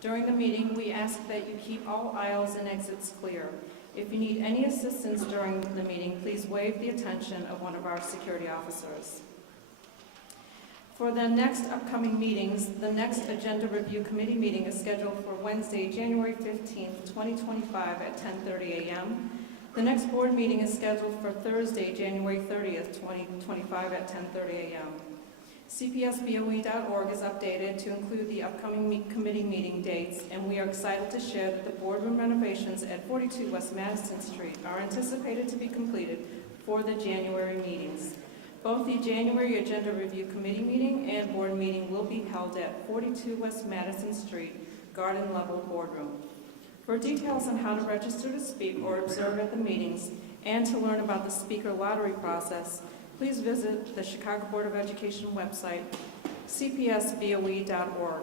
During the meeting, we ask that you keep all aisles and exits clear. If you need any assistance during the meeting, please waive the attention of one of our security officers. For the next upcoming meetings, the next Agenda Review Committee meeting is scheduled for Wednesday, January 15th, 2025 at 10:30 a.m. The next board meeting is scheduled for Thursday, January 30th, 2025 at 10:30 a.m. CPSBOE.org is updated to include the upcoming committee meeting dates, and we are excited to share that the boardroom renovations at 42 West Madison Street are anticipated to be completed for the January meetings. Both the January Agenda Review Committee meeting and board meeting will be held at 42 West Madison Street, Garden Level Boardroom. For details on how to register to speak or observe at the meetings and to learn about the speaker lottery process, please visit the Chicago Board of Education website, cpsboe.org.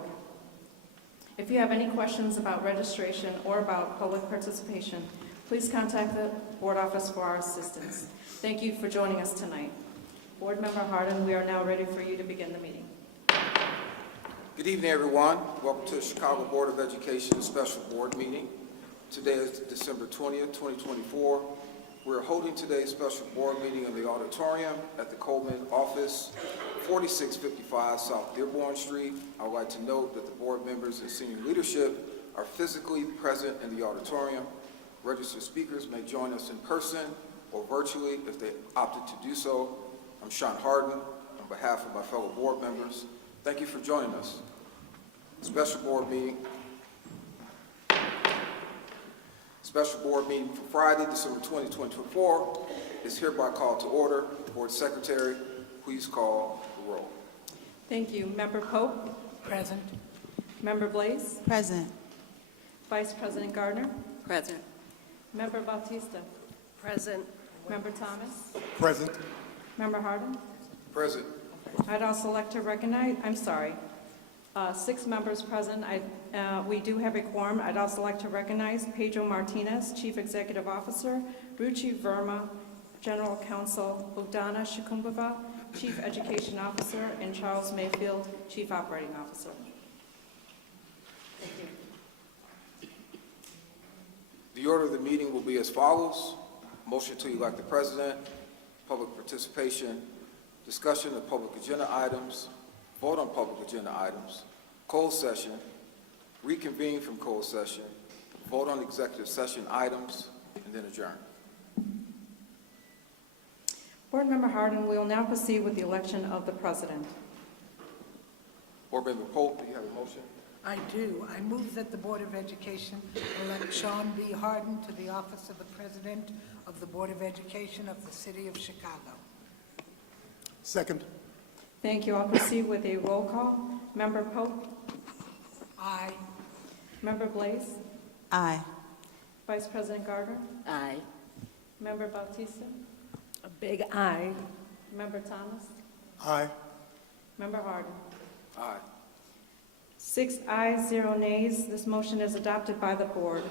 If you have any questions about registration or about public participation, please contact the board office for our assistance. Thank you for joining us tonight. Board Member Hardin, we are now ready for you to begin the meeting. Good evening, everyone. Welcome to the Chicago Board of Education special board meeting. Today is December 20th, 2024. We're holding today's special board meeting in the auditorium at the Coleman office, 4655 South Dearborn Street. I would like to note that the board members and senior leadership are physically present in the auditorium. Registered speakers may join us in person or virtually if they opted to do so. I'm Sean Hardin. On behalf of my fellow board members, thank you for joining us. Special board meeting for Friday, December 20, 2024 is hereby called to order. Board Secretary, please call the roll. Thank you. Member Pope? Present. Member Blaze? Present. Vice President Gardner? Present. Member Bautista? Present. Member Thomas? Present. Member Hardin? Present. I'd also like to recognize, 6 members present. We do have a quorum. I'd also like to recognize Pedro Martinez, Chief Executive Officer, Ruchi Verma, General Counsel, Bogdana Shikumbava, Chief Education Officer, and Charles Mayfield, Chief Operating Officer. Thank you. The order of the meeting will be as follows. Motion to elect the president, public participation, discussion of public agenda items, vote on public agenda items, closed session, reconvene from closed session, vote on executive session items, and then adjourn. Board Member Hardin, we will now proceed with the election of the president. Board Member Pope, do you have a motion? I do. I move that the Board of Education elect Sean B. Hardin to the office of the President of the Board of Education of the City of Chicago. Second. Thank you. I'll proceed with a roll call. Member Pope? Aye. Member Blaze? Aye. Vice President Gardner? Aye. Member Bautista? A big aye. Member Thomas? Aye. Member Hardin? Aye. 6 ayes, 0 nays. This motion is adopted by the board.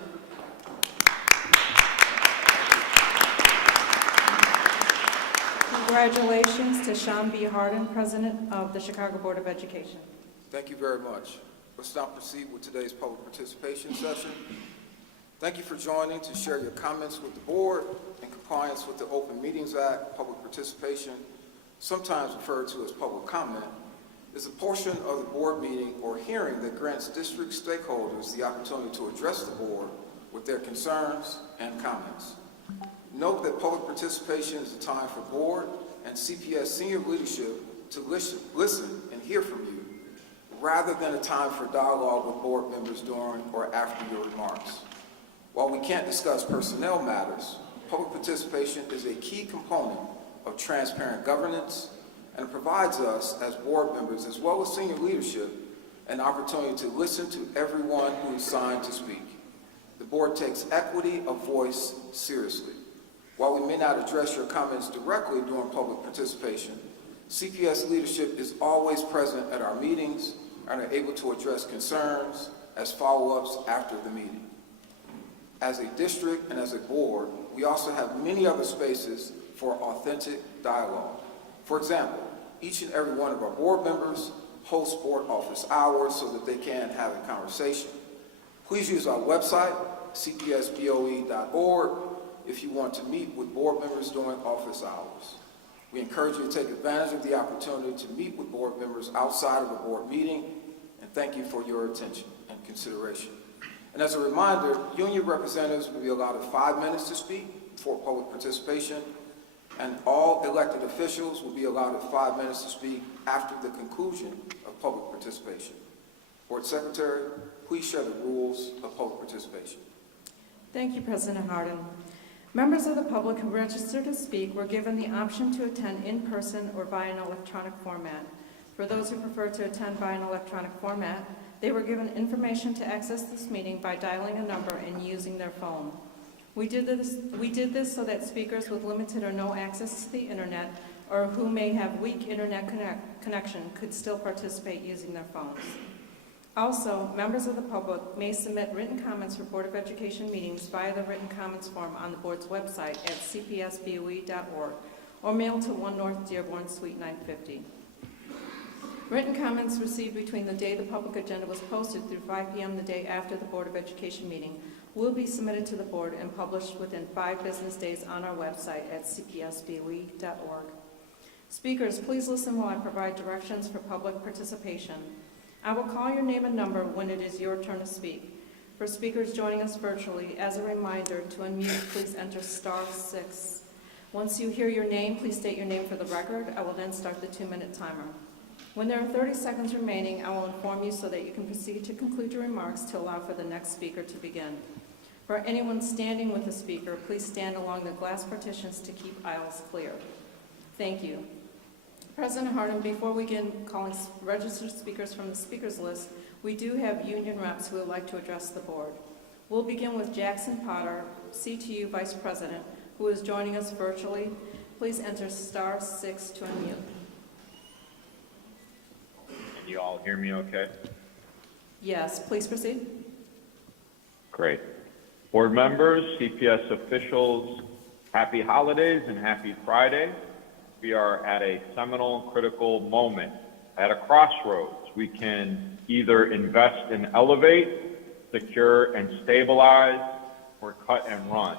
Congratulations to Sean B. Hardin, President of the Chicago Board of Education. Thank you very much. Let's now proceed with today's public participation session. Thank you for joining to share your comments with the board in compliance with the Open Meetings Act. Public participation, sometimes referred to as public comment, is a portion of the board meeting or hearing that grants district stakeholders the opportunity to address the board with their concerns and comments. Note that public participation is a time for board and CPS senior leadership to listen and hear from you, rather than a time for dialogue with board members during or after your remarks. While we can't discuss personnel matters, public participation is a key component of transparent governance and provides us as board members, as well as senior leadership, an opportunity to listen to everyone who is signed to speak. The board takes equity of voice seriously. While we may not address your comments directly during public participation, CPS leadership is always present at our meetings and are able to address concerns as follow-ups after the meeting. As a district and as a board, we also have many other spaces for authentic dialogue. For example, each and every one of our board members host board office hours so that they can have a conversation. Please use our website, cpsboe.org, if you want to meet with board members during office hours. We encourage you to take advantage of the opportunity to meet with board members outside of a board meeting, and thank you for your attention and consideration. And as a reminder, union representatives will be allotted 5 minutes to speak for public participation, and all elected officials will be allotted 5 minutes to speak after the conclusion of public participation. Board Secretary, please share the rules of public participation. Thank you, President Harden. Members of the public who registered to speak were given the option to attend in person or via an electronic format. For those who prefer to attend by an electronic format, they were given information to access this meeting by dialing a number and using their phone. We did this so that speakers with limited or no access to the internet or who may have weak internet connection could still participate using their phones. Also, members of the public may submit written comments for Board of Education meetings via the written comments form on the board's website at cpsboe.org or mail to 1 North Dearborn Suite 950. Written comments received between the day the public agenda was posted through 5 p.m. the day after the Board of Education meeting will be submitted to the board and published within 5 business days on our website at cpsboe.org. Speakers, please listen while I provide directions for public participation. I will call your name and number when it is your turn to speak. For speakers joining us virtually, as a reminder, to unmute, please enter *6. Once you hear your name, please state your name for the record. I will then start the 2-minute timer. When there are 30 seconds remaining, I will inform you so that you can proceed to conclude your remarks to allow for the next speaker to begin. For anyone standing with the speaker, please stand along the glass partitions to keep aisles clear. Thank you. President Harden, before we begin calling registered speakers from the speakers list, we do have union reps who would like to address the board. We'll begin with Jackson Potter, CTU Vice President, who is joining us virtually. Please enter *6 to unmute. Can you all hear me okay? Yes, please proceed. Great. Board members, CPS officials, happy holidays and happy Friday. We are at a seminal, critical moment. At a crossroads, we can either invest and elevate, secure and stabilize, or cut and run.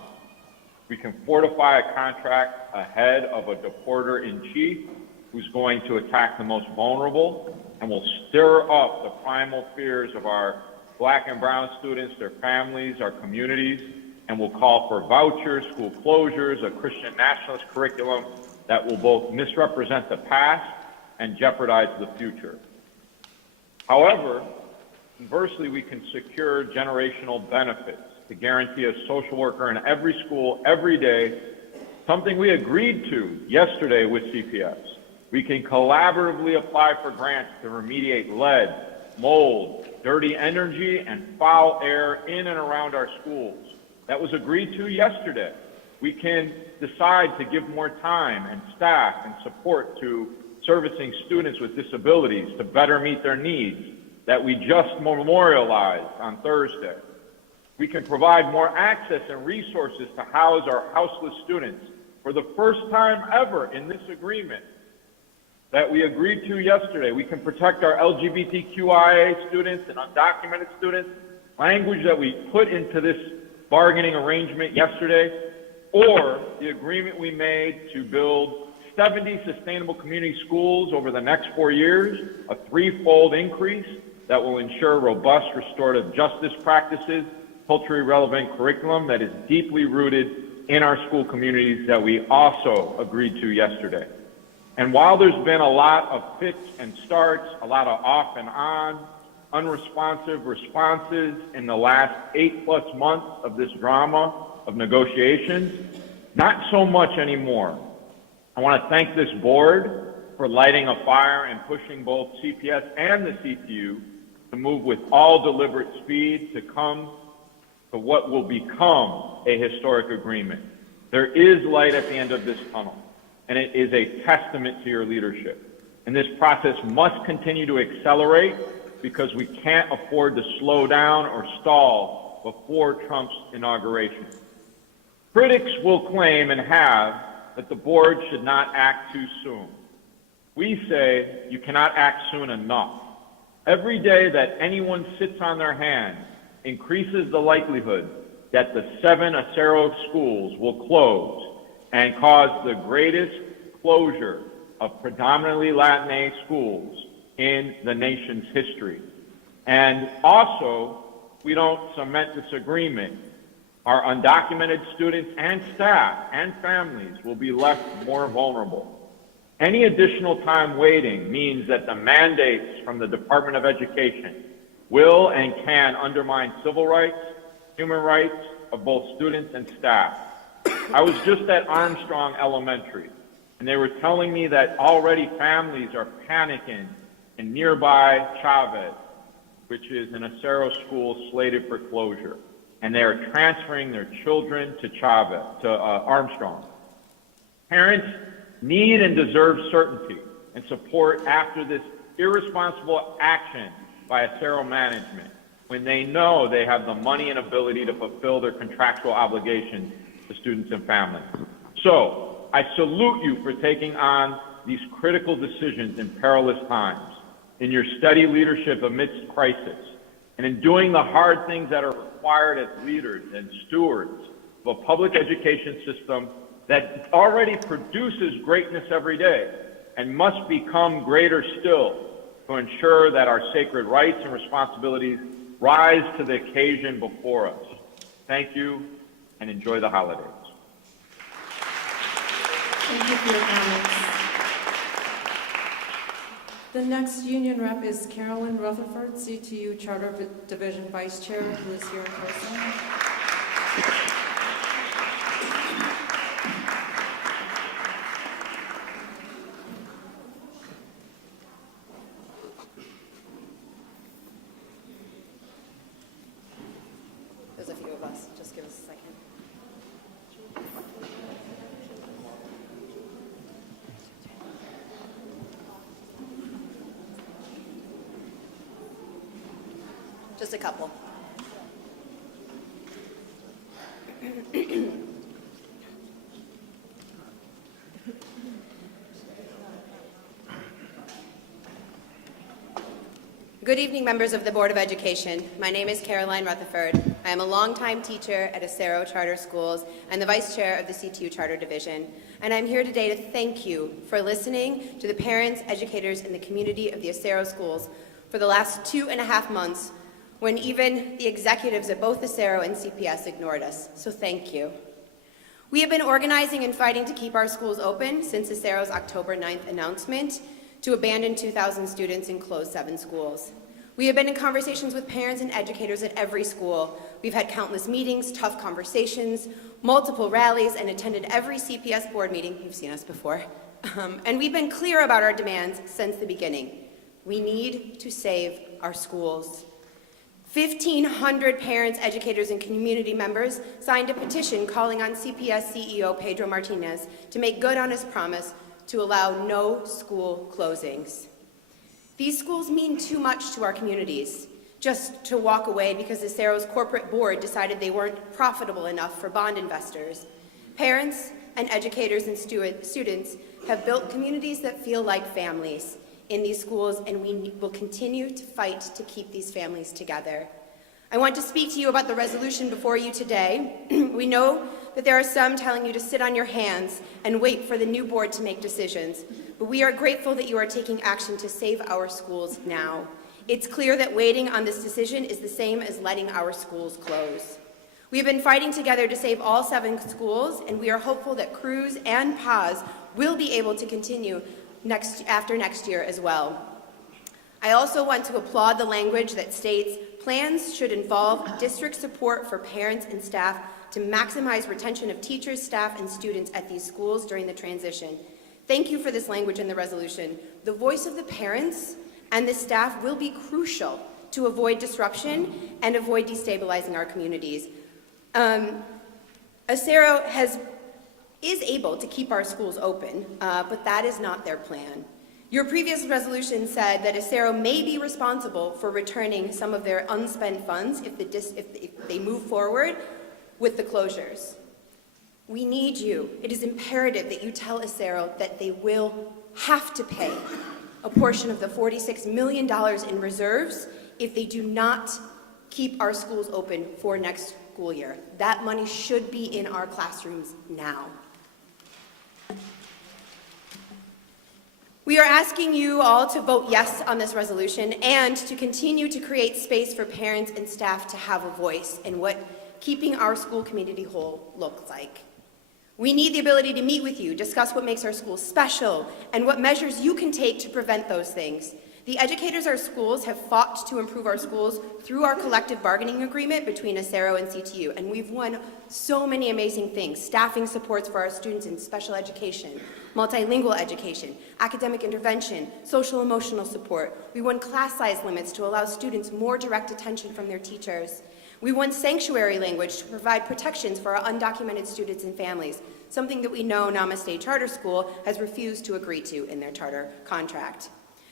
We can fortify a contract ahead of a deporter-in-chief who's going to attack the most vulnerable and will stir up the primal fears of our Black and brown students, their families, our communities, and will call for vouchers, school closures, a Christian nationalist curriculum that will both misrepresent the past and jeopardize the future. However, conversely, we can secure generational benefits to guarantee a social worker in every school, every day, something we agreed to yesterday with CPS. We can collaboratively apply for grants to remediate lead, mold, dirty energy, and foul air in and around our schools. That was agreed to yesterday. We can decide to give more time and staff and support to servicing students with disabilities to better meet their needs that we just memorialized on Thursday. We can provide more access and resources to house our houseless students for the first time ever in this agreement that we agreed to yesterday. We can protect our LGBTQIA students and undocumented students, language that we put into this bargaining arrangement yesterday, or the agreement we made to build 70 sustainable community schools over the next 4 years, a 3-fold increase that will ensure robust restorative justice practices, culturally relevant curriculum that is deeply rooted in our school communities that we also agreed to yesterday. And while there's been a lot of fits and starts, a lot of off and on, unresponsive responses in the last 8+ months of this drama of negotiations, not so much anymore. I want to thank this board for lighting a fire and pushing both CPS and the CTU to move with all deliberate speed to come to what will become a historic agreement. There is light at the end of this tunnel, and it is a testament to your leadership. And this process must continue to accelerate because we can't afford to slow down or stall before Trump's inauguration. Critics will claim and have that the board should not act too soon. We say you cannot act soon enough. Every day that anyone sits on their hands increases the likelihood that the 7 Acero schools will close and cause the greatest closure of predominantly Latinx schools in the nation's history. And also, we don't cement this agreement. Our undocumented students and staff and families will be left more vulnerable. Any additional time waiting means that the mandates from the Department of Education will and can undermine civil rights, human rights of both students and staff. I was just at Armstrong Elementary, and they were telling me that already families are panicking in nearby Chavez, which is an Acero school slated for closure, and they are transferring their children to Armstrong. Parents need and deserve certainty and support after this irresponsible action by Acero management, when they know they have the money and ability to fulfill their contractual obligations to students and families. So I salute you for taking on these critical decisions in perilous times, in your steady leadership amidst crisis, and in doing the hard things that are required as leaders and stewards of a public education system that already produces greatness every day and must become greater still to ensure that our sacred rights and responsibilities rise to the occasion before us. Thank you, and enjoy the holidays. Thank you for your comments. The next union rep is Carolyn Rutherford, CTU Charter Division Vice Chair, who is here in person. There's a few of us. Just give us a second. Just a couple. Good evening, members of the Board of Education. My name is Caroline Rutherford. I am a longtime teacher at Acero Charter Schools and the Vice Chair of the CTU Charter Division. And I'm here today to thank you for listening to the parents, educators, and the community of the Acero schools for the last 2.5 months, when even the executives at both Acero and CPS ignored us. So thank you. We have been organizing and fighting to keep our schools open since Acero's October 9th announcement to abandon 2,000 students and close 7 schools. We have been in conversations with parents and educators at every school. We've had countless meetings, tough conversations, multiple rallies, and attended every CPS board meeting. You've seen us before. And we've been clear about our demands since the beginning. We need to save our schools. 1,500 parents, educators, and community members signed a petition calling on CPS CEO Pedro Martinez to make good on his promise to allow no school closings. These schools mean too much to our communities just to walk away because Acero's corporate board decided they weren't profitable enough for bond investors. Parents and educators and students have built communities that feel like families in these schools, and we will continue to fight to keep these families together. I want to speak to you about the resolution before you today. We know that there are some telling you to sit on your hands and wait for the new board to make decisions, but we are grateful that you are taking action to save our schools now. It's clear that waiting on this decision is the same as letting our schools close. We have been fighting together to save all 7 schools, and we are hopeful that Cruz and Paz will be able to continue after next year as well. I also want to applaud the language that states plans should involve district support for parents and staff to maximize retention of teachers, staff, and students at these schools during the transition. Thank you for this language in the resolution. The voice of the parents and the staff will be crucial to avoid disruption and avoid destabilizing our communities. Acero is able to keep our schools open, but that is not their plan. Your previous resolution said that Acero may be responsible for returning some of their unspent funds if they move forward with the closures. We need you. It is imperative that you tell Acero that they will have to pay a portion of the $46 million in reserves if they do not keep our schools open for next school year. That money should be in our classrooms now. We are asking you all to vote yes on this resolution and to continue to create space for parents and staff to have a voice in what keeping our school community whole looks like. We need the ability to meet with you, discuss what makes our schools special, and what measures you can take to prevent those things. The educators at our schools have fought to improve our schools through our collective bargaining agreement between Acero and CTU, and we've won so many amazing things. Staffing supports for our students in special education, multilingual education, academic intervention, social emotional support. We won class size limits to allow students more direct attention from their teachers. We won sanctuary language to provide protections for our undocumented students and families, something that we know Namaste Charter School has refused to agree to in their charter contract.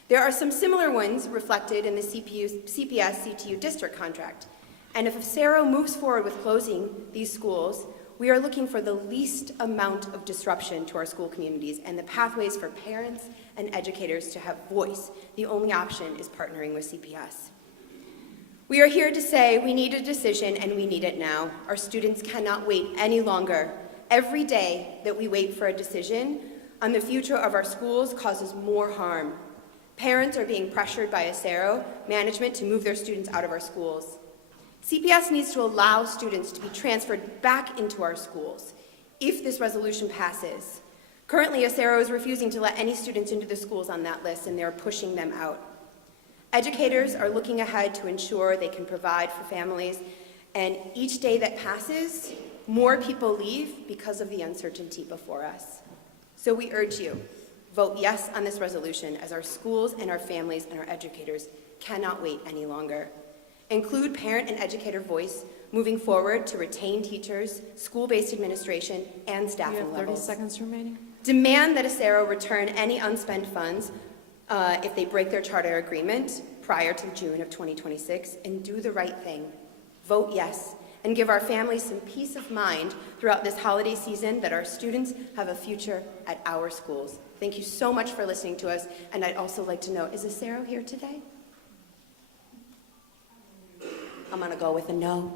There are some similar ones reflected in the CPS-CTU district contract. And if Acero moves forward with closing these schools, we are looking for the least amount of disruption to our school communities and the pathways for parents and educators to have voice. The only option is partnering with CPS. We are here to say we need a decision and we need it now. Our students cannot wait any longer. Every day that we wait for a decision on the future of our schools causes more harm. Parents are being pressured by Acero management to move their students out of our schools. CPS needs to allow students to be transferred back into our schools if this resolution passes. Currently, Acero is refusing to let any students into the schools on that list, and they're pushing them out. Educators are looking ahead to ensure they can provide for families, and each day that passes, more people leave because of the uncertainty before us. So we urge you, vote yes on this resolution, as our schools and our families and our educators cannot wait any longer. Include parent and educator voice moving forward to retain teachers, school-based administration, and staffing You have 30 levels. seconds remaining. Demand that Acero return any unspent funds if they break their charter agreement prior to June of 2026, and do the right thing. Vote yes, and give our families some peace of mind throughout this holiday season that our students have a future at our schools. Thank you so much for listening to us, and I'd also like to know, is Acero here today? I'm gonna go with a no.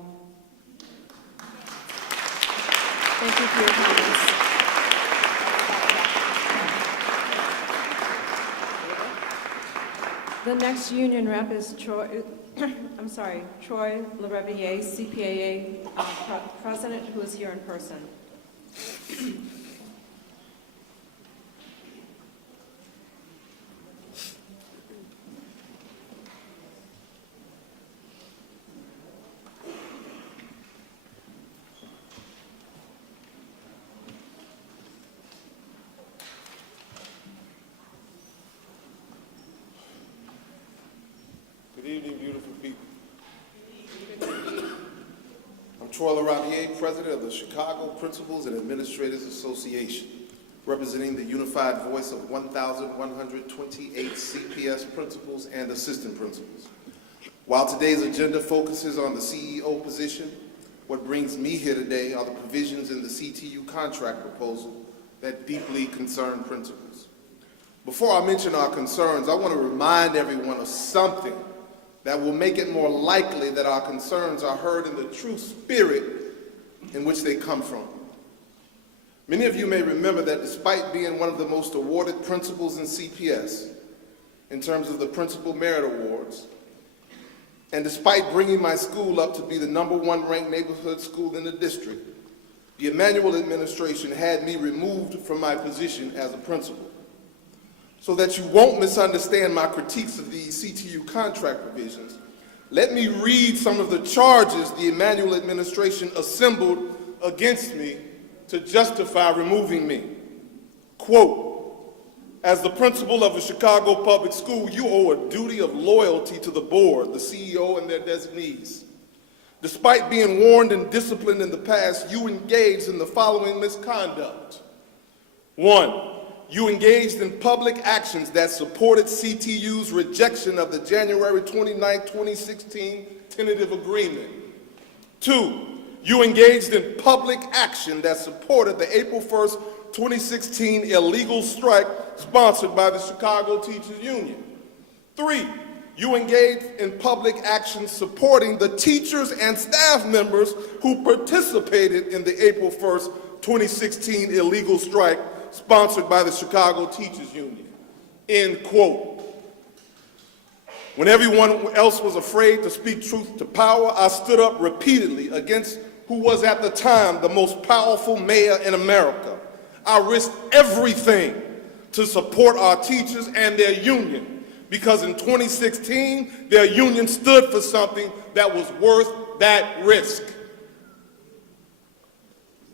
Thank you for your comments. The next union rep is Troy LaReviere, CPAA president, who is here in person. Good evening, beautiful people. I'm Troy LaReviere, president of the Chicago Principals and Administrators Association, representing the unified voice of 1,128 CPS principals and assistant principals. While today's agenda focuses on the CEO position, what brings me here today are the provisions in the CTU contract proposal that deeply concern principals. Before I mention our concerns, I want to remind everyone of something that will make it more likely that our concerns are heard in the true spirit in which they come from. Many of you may remember that despite being one of the most awarded principals in CPS, in terms of the Principal Merit Awards, and despite bringing my school up to be the #1 ranked neighborhood school in the district, the Emanuel administration had me removed from my position as a principal. So that you won't misunderstand my critiques of these CTU contract provisions, let me read some of the charges the Emanuel administration assembled against me to justify removing me. Quote, as the principal of a Chicago public school, you owe a duty of loyalty to the board, the CEO, and their designees. Despite being warned and disciplined in the past, you engaged in the following misconduct. 1, you engaged in public actions that supported CTU's rejection of the January 29, 2016 tentative agreement. 2, you engaged in public action that supported the April 1st, 2016 illegal strike sponsored by the Chicago Teachers Union. 3, You engaged in public action supporting the teachers and staff members who participated in the April 1st, 2016 illegal strike sponsored by the Chicago Teachers Union. End quote. When everyone else was afraid to speak truth to power, I stood up repeatedly against who was at the time the most powerful mayor in America. I risked everything to support our teachers and their union, because in 2016, their union stood for something that was worth that risk.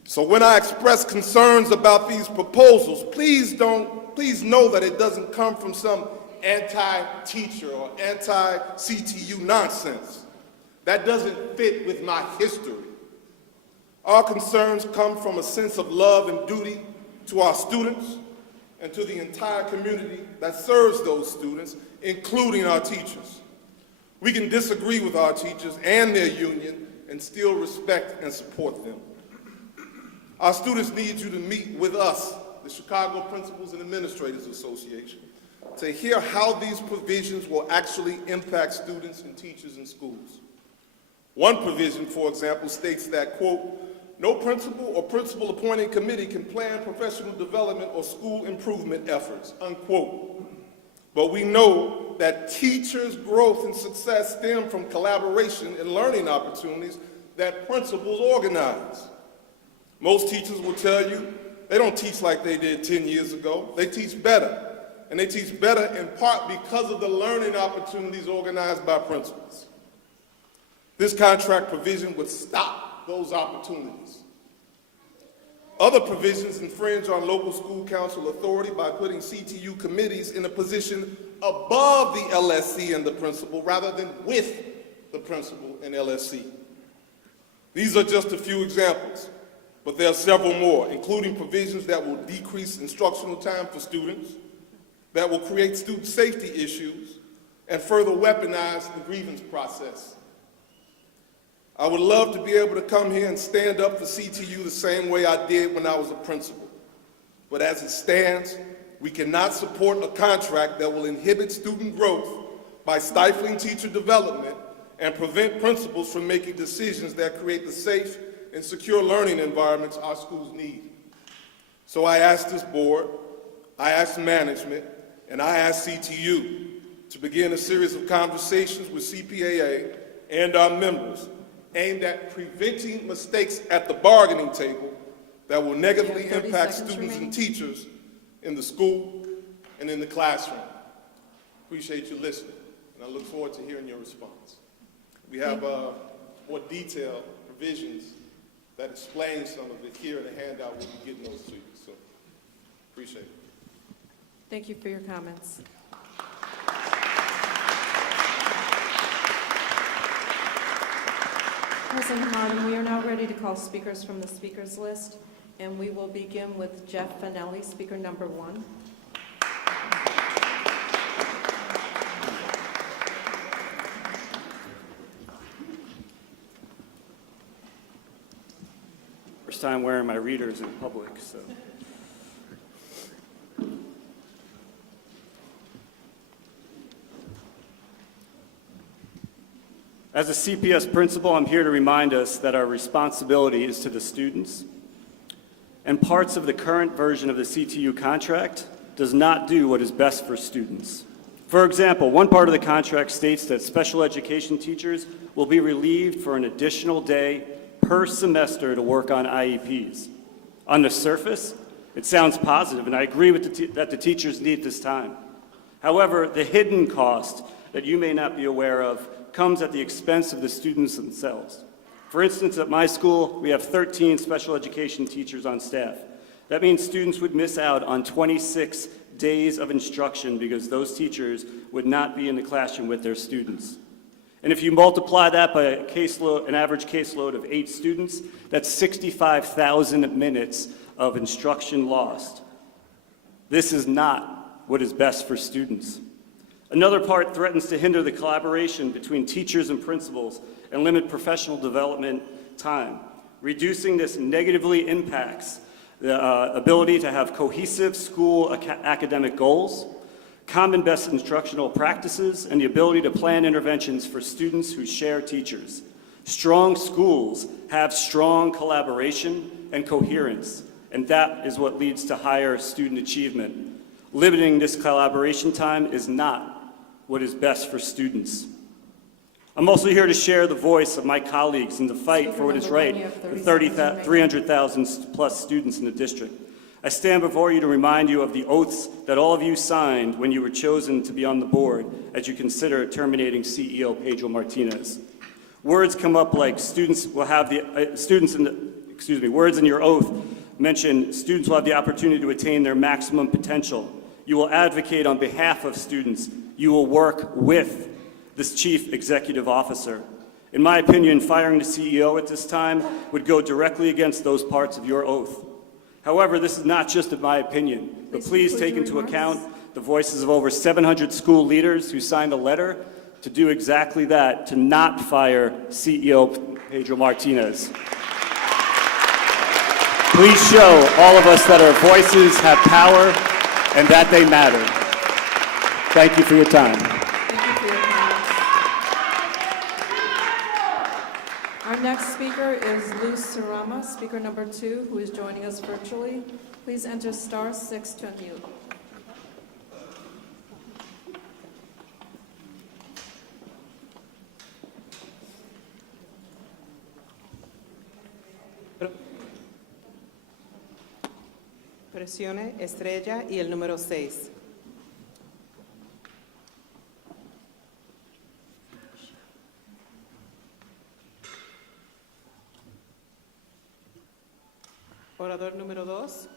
So when I express concerns about these proposals, please know that it doesn't come from some anti-teacher or anti-CTU nonsense. That doesn't fit with my history. Our concerns come from a sense of love and duty to our students and to the entire community that serves those students, including our teachers. We can disagree with our teachers and their union and still respect and support them. Our students need you to meet with us, the Chicago Principals and Administrators Association, to hear how these provisions will actually impact students and teachers in schools. One provision, for example, states that, quote, no principal or principal appointing committee can plan professional development or school improvement efforts, unquote. But we know that teachers' growth and success stem from collaboration and learning opportunities that principals organize. Most teachers will tell you they don't teach like they did 10 years ago. They teach better. And they teach better in part because of the learning opportunities organized by principals. This contract provision would stop those opportunities. Other provisions infringe on local school council authority by putting CTU committees in a position above the LSC and the principal rather than with the principal and LSC. These are just a few examples, but there are several more, including provisions that will decrease instructional time for students, that will create student safety issues, and further weaponize the grievance process. I would love to be able to come here and stand up for CTU the same way I did when I was a principal. But as it stands, we cannot support a contract that will inhibit student growth by stifling teacher development and prevent principals from making decisions that create the safe and secure learning environments our schools need. So I ask this board, I ask management, and I ask CTU to begin a series of conversations with CPAA and our members aimed at preventing mistakes at the bargaining table that will negatively 30 impact seconds students remaining. and teachers in the school and in the classroom. Appreciate you listening, and I look forward to hearing your response. We have more detailed provisions that explain some of it here in the handout. We'll be getting those to you, so appreciate it. Thank you for your comments. President Harden, we are now ready to call speakers from the speakers list, and we will begin with Jeff Finelli, speaker number 1. First time wearing my readers in public, so. As a CPS principal, I'm here to remind us that our responsibility is to the students, and parts of the current version of the CTU contract does not do what is best for students. For example, one part of the contract states that special education teachers will be relieved for an additional day per semester to work on IEPs. On the surface, it sounds positive, and I agree with that the teachers need this time. However, the hidden cost that you may not be aware of comes at the expense of the students themselves. For instance, at my school, we have 13 special education teachers on staff. That means students would miss out on 26 days of instruction because those teachers would not be in the classroom with their students. And if you multiply that by an average caseload of 8 students, that's 65,000 minutes of instruction lost. This is not what is best for students. Another part threatens to hinder the collaboration between teachers and principals and limit professional development time. Reducing this negatively impacts the ability to have cohesive school academic goals, common best instructional practices, and the ability to plan interventions for students who share teachers. Strong schools have strong collaboration and coherence, and that is what leads to higher student achievement. Limiting this collaboration time is not what is best for students. I'm also here to share the voice of my colleagues in the fight for what is right for 300,000 plus students in the district. I stand before you to remind you of the oaths that all of you signed when you were chosen to be on the board as you consider terminating CEO Pedro Martinez. Words come up like students will have the, words in your oath mention students will have the opportunity to attain their maximum potential. You will advocate on behalf of students. You will work with this chief executive officer. In my opinion, firing the CEO at this time would go directly against those parts of your oath. However, this is not just my opinion, but please take into account the voices of over 700 school leaders who signed a letter to do exactly that, to not fire CEO Pedro Martinez. Please show all of us that our voices have power and that they matter. Thank you for your time. Thank you for your comments. Our next speaker is Luz Sarama, speaker number 2, who is joining us virtually. Please enter *6 to unmute. Presione estrella y el número 6. Orador número 2.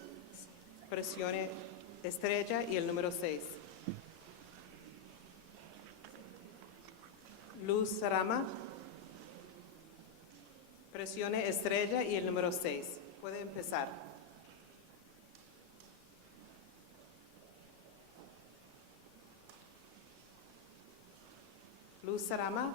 Presione estrella y el número 6. Luz Sarama. Presione estrella y el número 6. Puede empezar. Luz Sarama.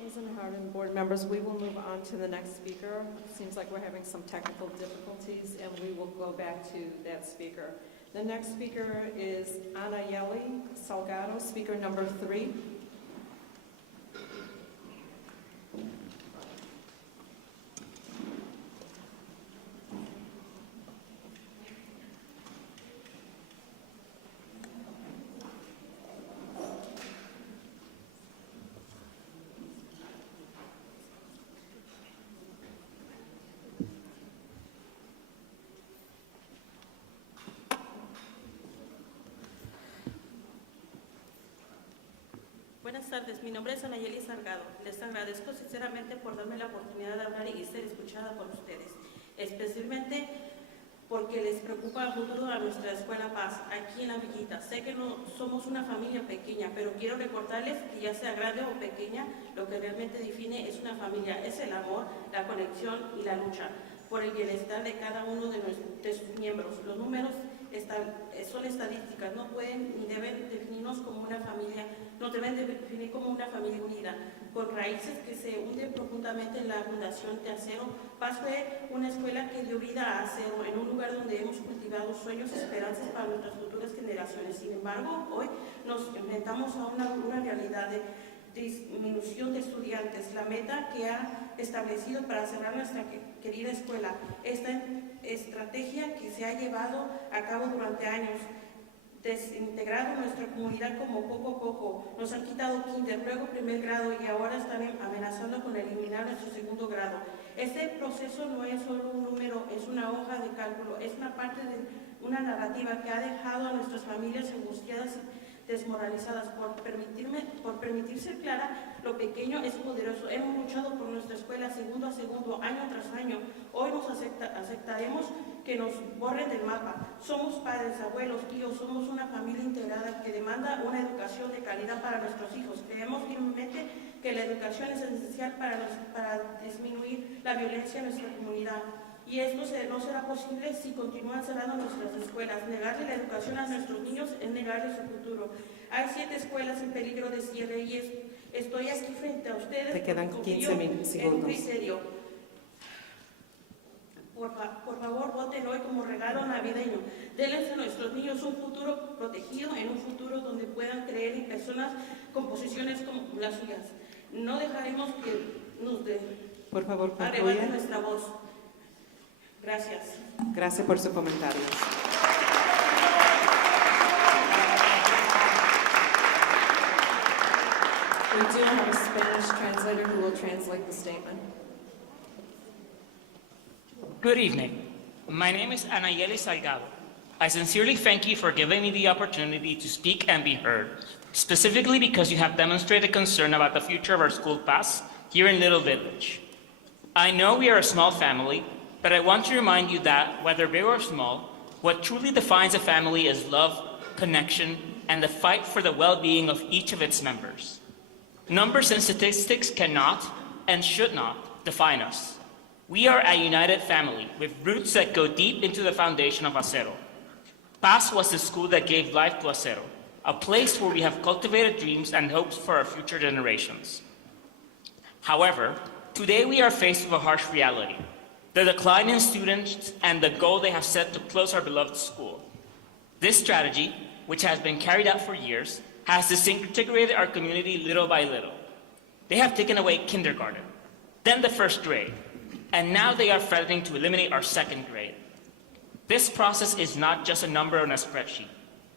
President Harden, board members, we will move on to the next speaker. Seems like we're having some technical difficulties, and we will go back to that speaker. The next speaker is Anayeli Salgado, speaker number 3. Buenas tardes, mi nombre es Anayeli Salgado. Les agradezco sinceramente por darme la oportunidad de hablar y ser escuchada por ustedes, especialmente porque les preocupa el futuro a nuestra Escuela Paz, aquí en La Villita. Sé que no somos una familia pequeña, pero quiero recordarles que ya sea grande o pequeña, lo que realmente define es una familia, es el amor, la conexión y la lucha por el bienestar de cada uno de sus miembros. Los números son estadísticas, no pueden ni deben definirnos como una familia, nos deben definir como una familia unida, con raíces que se hunden profundamente en la fundación de acero. Paz fue una escuela que dio vida a acero, en un lugar donde hemos cultivado sueños y esperanzas para nuestras futuras generaciones. Sin embargo, hoy nos enfrentamos a una realidad de disminución de estudiantes. La meta que ha establecido para cerrar nuestra querida escuela, esta estrategia que se ha llevado a cabo durante años, desintegrado nuestra comunidad como poco a poco. Nos han quitado kinder, luego primer grado y ahora están amenazando con eliminar nuestro segundo grado. Este proceso no es solo un número, es una hoja de cálculo, es una parte de una narrativa que ha dejado a nuestras familias angustiadas y desmoralizadas. Por permitir ser clara, lo pequeño es poderoso. Hemos luchado por nuestra escuela segundo a segundo, año tras año. Hoy nos aceptaremos que nos borren del mapa. Somos padres, abuelos, tíos, somos una familia integrada que demanda una educación de calidad para nuestros hijos. Creemos firmemente que la educación es esencial para disminuir la violencia en nuestra comunidad. Y esto no será posible si continúan cerrando nuestras escuelas. Negarle la educación a nuestros niños es negarle su futuro. Hay 7 escuelas en peligro de cierre y estoy aquí frente a ustedes. Te quedan 15 segundos. En un criterio. Por favor, voten hoy como regalo navideño. Denles a nuestros niños un futuro protegido, en un futuro donde puedan creer en personas con posiciones como las suyas. No dejaremos que nos Por favor, arrebaten concluya. nuestra voz. Gracias. Gracias por su comentario. We do have a Spanish translator who will translate the statement. Good evening. My name is Anayeli Salgado. I sincerely thank you for giving me the opportunity to speak and be heard, specifically because you have demonstrated concern about the future of our school pass here in Little Village. I know we are a small family, but I want to remind you that, whether big or small, what truly defines a family is love, connection, and the fight for the well-being of each of its members. Numbers and statistics cannot and should not define us. We are a united family with roots that go deep into the foundation of Acero. Paz was the school that gave life to Acero, a place where we have cultivated dreams and hopes for our future generations. However, today we are faced with a harsh reality: the decline in students and the goal they have set to close our beloved school. This strategy, which has been carried out for years, has disintegrated our community little by little. They have taken away kindergarten, then the first grade, and now they are threatening to eliminate our second grade. This process is not just a number on a spreadsheet.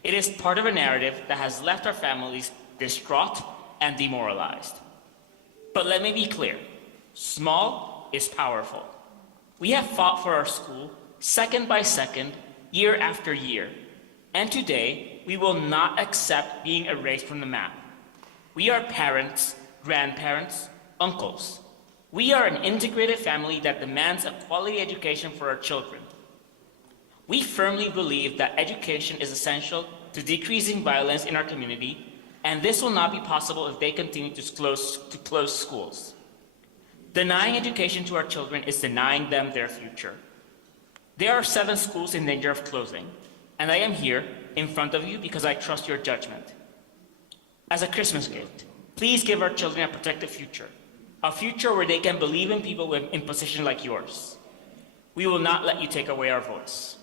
It is part of a narrative that has left our families distraught and demoralized. But let me be clear, small is powerful. We have fought for our school, second by second, year after year, and today we will not accept being erased from the map. We are parents, grandparents, uncles. We are an integrated family that demands a quality education for our children. We firmly believe that education is essential to decreasing violence in our community, and this will not be possible if they continue to close schools. Denying education to our children is denying them their future. There are 7 schools in danger of closing, and I am here in front of you because I trust your judgment. As a Christmas gift, please give our children a protected future, a future where they can believe in people in positions like yours. We will not let you take away our voice.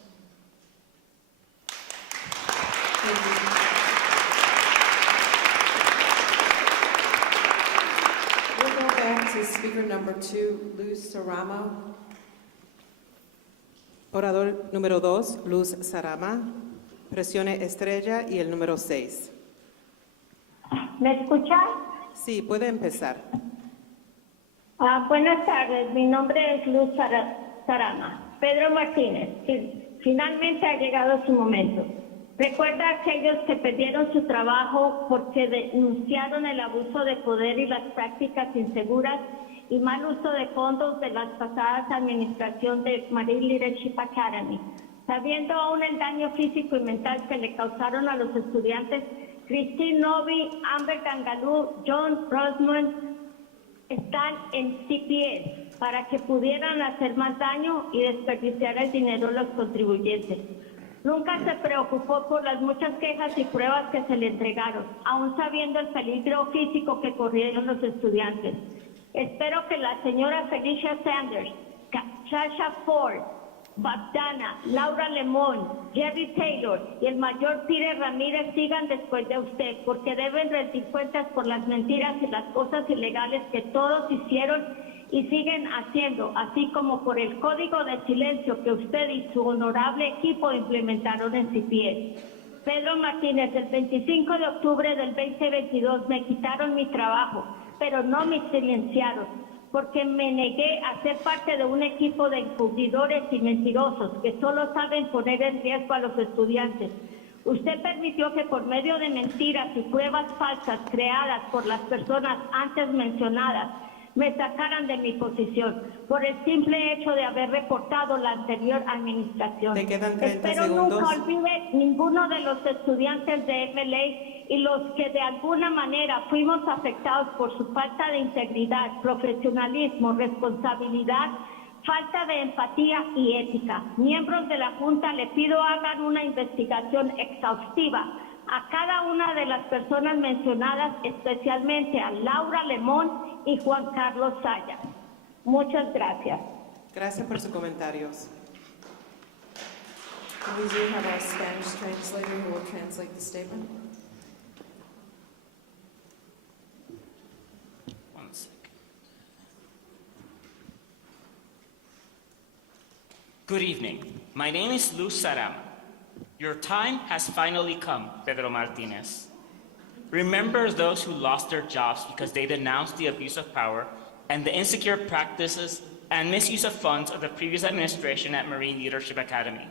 We'll go back to speaker number 2, Luz Sarama. Orador número 2, Luz Sarama. Presione estrella y el número 6. ¿Me escuchan? Sí, puede empezar. Buenas tardes, mi nombre es Luz Sarama. Pedro Martínez, finalmente ha llegado su momento. Recuerda a aquellos que perdieron su trabajo porque denunciaron el abuso de poder y las prácticas inseguras y mal uso de fondos de las pasadas administraciones de Marine Leadership Academy. Sabiendo aún el daño físico y mental que le causaron a los estudiantes, Christine Novi, Amber Dangalú, John Rosman están en CPS para que pudieran hacer más daño y desperdiciar el dinero de los contribuyentes. Nunca se preocupó por las muchas quejas y pruebas que se le entregaron, aún sabiendo el peligro físico que corrieron los estudiantes. Espero que la señora Felicia Sanders, Sasha Ford, Bagdana, Laura Lemón, Jerry Taylor y el mayor Peter Ramírez sigan después de usted, porque deben rendir cuentas por las mentiras y las cosas ilegales que todos hicieron y siguen haciendo, así como por el código de silencio que usted y su honorable equipo implementaron en CPS. Pedro Martínez, el 25 de octubre del 2022 me quitaron mi trabajo, pero no me silenciaron, porque me negué a ser parte de un equipo de encubridores y mentirosos que solo saben poner en riesgo a los estudiantes. Usted permitió que por medio de mentiras y pruebas falsas creadas por las personas antes mencionadas me sacaran de mi posición por el simple hecho de haber reportado la anterior administración. Te quedan 30 Espero segundos. nunca olvide ninguno de los estudiantes de MLA y los que de alguna manera fuimos afectados por su falta de integridad, profesionalismo, responsabilidad, falta de empatía y ética. Miembros de la Junta, le pido hagan una investigación exhaustiva a cada una de las personas mencionadas, especialmente a Laura Lemón y Juan Carlos Saya. Muchas gracias. Gracias por sus comentarios. We do have our Spanish translator who will translate the statement. One sec. Good evening. My name is Luz Sarama. Your time has finally come, Pedro Martinez. Remember those who lost their jobs because they denounced the abuse of power and the insecure practices and misuse of funds of the previous administration at Marine Leadership Academy.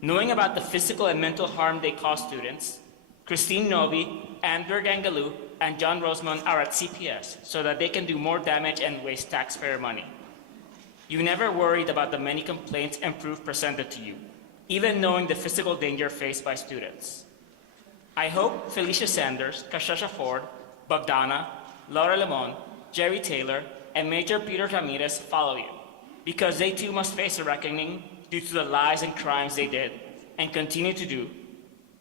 Knowing about the physical and mental harm they caused students, Christine Novi, Andrew Gangaloo, and John Rosemond are at CPS so that they can do more damage and waste taxpayer money. You never worried about the many complaints and proof presented to you, even knowing the physical danger faced by students. I hope Felicia Sanders, Kashasha Ford, Bogdana, Laura Lemon, Jerry Taylor, and Major Peter Ramirez follow you, because they too must face a reckoning due to the lies and crimes they did and continue to do,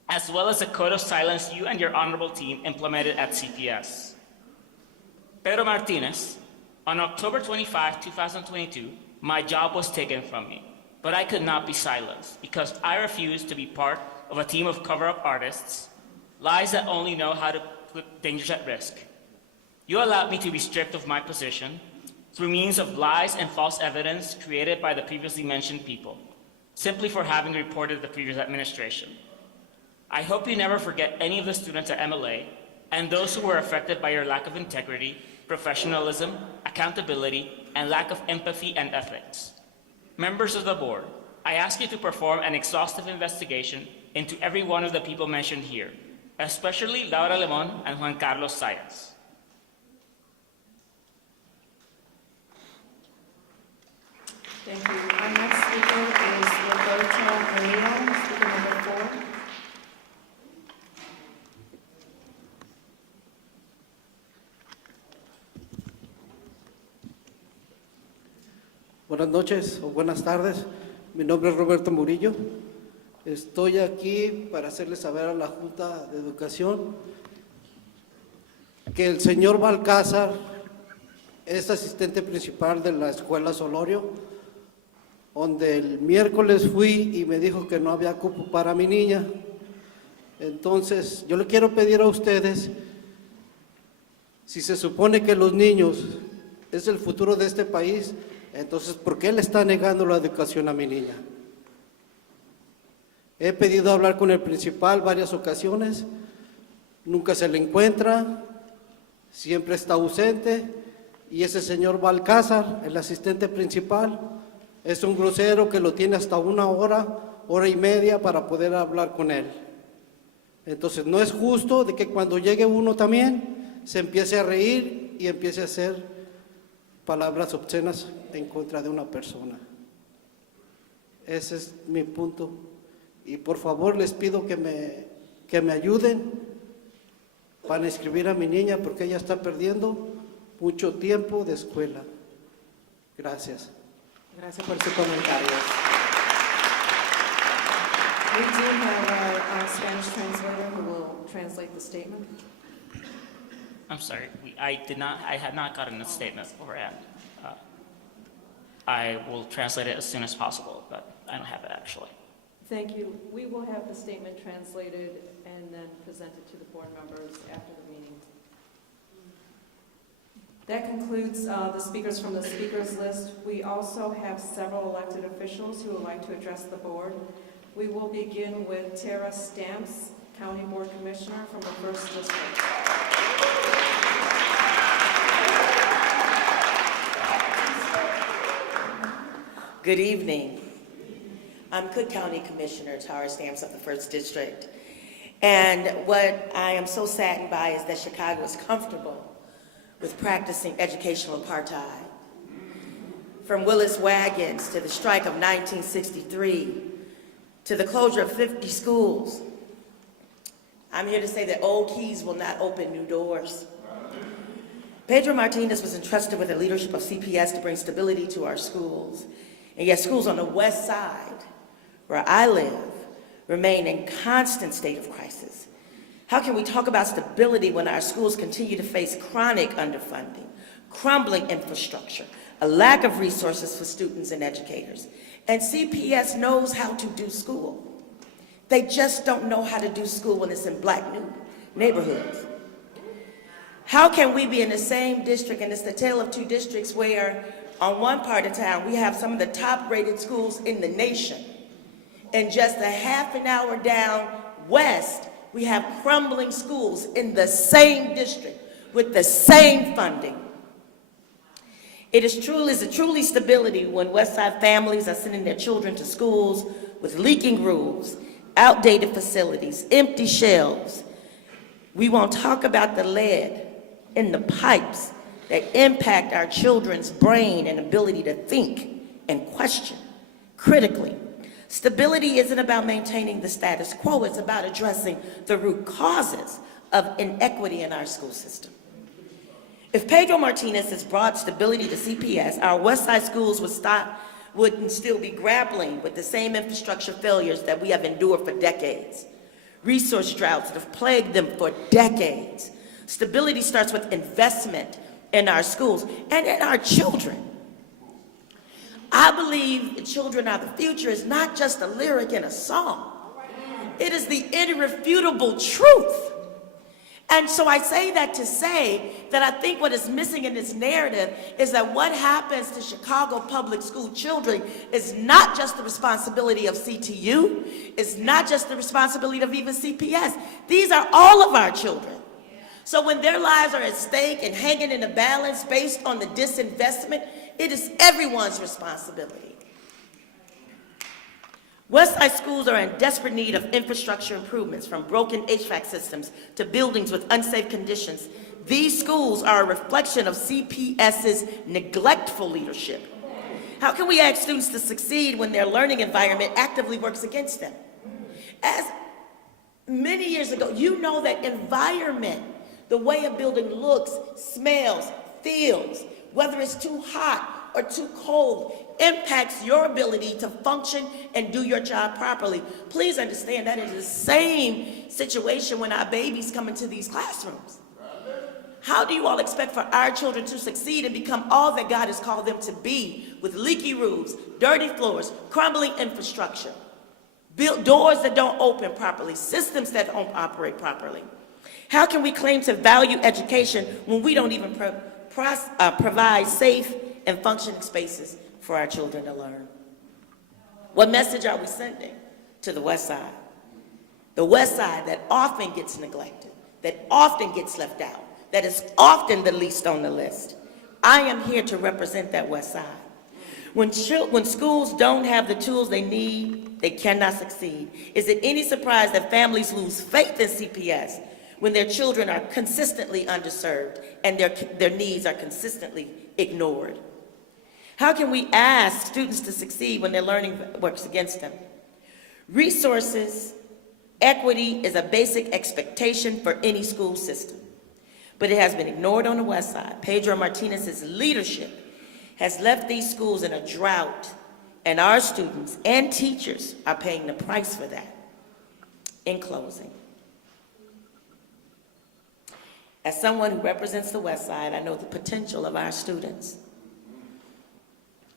as well as the code of silence you and your honorable team implemented at CPS. Pedro Martinez, on October 25, 2022, my job was taken from me, but I could not be silenced because I refused to be part of a team of cover-up artists, lies that only know how to put dangers at risk. You allowed me to be stripped of my position through means of lies and false evidence created by the previously mentioned people, simply for having reported the previous administration. I hope you never forget any of the students at MLA and those who were affected by your lack of integrity, professionalism, accountability, and lack of empathy and ethics. Members of the board, I ask you to perform an exhaustive investigation into every one of the people mentioned here, especially Laura Lemon and Juan Carlos Sayas. Thank you. Our next speaker is Roberto Murillo, speaker number 4. Buenas noches o buenas tardes. Mi nombre es Roberto Murillo. Estoy aquí para hacerle saber a la Junta de Educación que el señor Balcázar es asistente principal de la Escuela Solorio, donde el miércoles fui y me dijo que no había cupo para mi niña. Entonces, yo le quiero pedir a ustedes, si se supone que los niños es el futuro de este país, entonces, ¿por qué le está negando la educación a mi niña? He pedido hablar con el principal varias ocasiones, nunca se le encuentra, siempre está ausente, y ese señor Balcázar, el asistente principal, es un grosero que lo tiene hasta 1 hora, hora y media para poder hablar con él. Entonces, no es justo de que cuando llegue uno también se empiece a reír y empiece a hacer palabras obscenas en contra de una persona. Ese es mi punto. Y por favor les pido que me ayuden para inscribir a mi niña porque ella está perdiendo mucho tiempo de escuela. Gracias. Gracias por sus comentarios. We do have our Spanish translator who will translate the statement. I'm sorry, I had not gotten a statement beforehand. I will translate it as soon as possible, but I don't have it actually. Thank you. We will have the statement translated and then presented to the board members after the meeting. That concludes the speakers from the speakers list. We also have several elected officials who would like to address the board. We will begin with Tara Stamps, County Board Commissioner from the 1st District. Good evening. I'm Cook County Commissioner Tara Stamps of the 1st District. And what I am so saddened by is that Chicago is comfortable with practicing educational apartheid. From Willis Wagons to the strike of 1963, to the closure of 50 schools, I'm here to say that old keys will not open new doors. Pedro Martinez was entrusted with the leadership of CPS to bring stability to our schools. And yet schools on the west side, where I live, remain in constant state of crisis. How can we talk about stability when our schools continue to face chronic underfunding, crumbling infrastructure, a lack of resources for students and educators. And CPS knows how to do school. They just don't know how to do school when it's in black neighborhoods. How can we be in the same district, and it's the tale of two districts, where on one part of town we have some of the top-rated schools in the nation, and just a half an hour down west we have crumbling schools in the same district with the same funding? It is truly stability when West Side families are sending their children to schools with leaking roofs, outdated facilities, empty shelves. We won't talk about the lead in the pipes that impact our children's brain and ability to think and question critically. Stability isn't about maintaining the status quo, it's about addressing the root causes of inequity in our school system. If Pedro Martinez has brought stability to CPS, our West Side schools wouldn't still be grappling with the same infrastructure failures that we have endured for decades. Resource droughts that have plagued them for decades. Stability starts with investment in our schools and in our children. I believe the children are the future is not just a lyric in a song. It is the irrefutable truth. And so I say that to say that I think what is missing in this narrative is that what happens to Chicago public school children is not just the responsibility of CTU, it's not just the responsibility of even CPS. These are all of our children. So when their lives are at stake and hanging in a balance based on the disinvestment, it is everyone's responsibility. West Side schools are in desperate need of infrastructure improvements, from broken HVAC systems to buildings with unsafe conditions. These schools are a reflection of CPS's neglectful leadership. How can we ask students to succeed when their learning environment actively works against them? As many years ago, you know that environment, the way a building looks, smells, feels, whether it's too hot or too cold, impacts your ability to function and do your job properly. Please understand that is the same situation when our babies come into these classrooms. How do you all expect for our children to succeed and become all that God has called them to be, with leaky roofs, dirty floors, crumbling infrastructure, built doors that don't open properly, systems that don't operate properly? How can we claim to value education when we don't even provide safe and functioning spaces for our children to learn? What message are we sending to the West Side? The West Side that often gets neglected, that often gets left out, that is often the least on the list. I am here to represent that West Side. When schools don't have the tools they need, they cannot succeed. Is it any surprise that families lose faith in CPS when their children are consistently underserved and their needs are consistently ignored? How can we ask students to succeed when their learning works against them? Resources, equity is a basic expectation for any school system, but it has been ignored on the West Side. Pedro Martinez's leadership has left these schools in a drought, and our students and teachers are paying the price for that. In closing, as someone who represents the West Side, I know the potential of our students.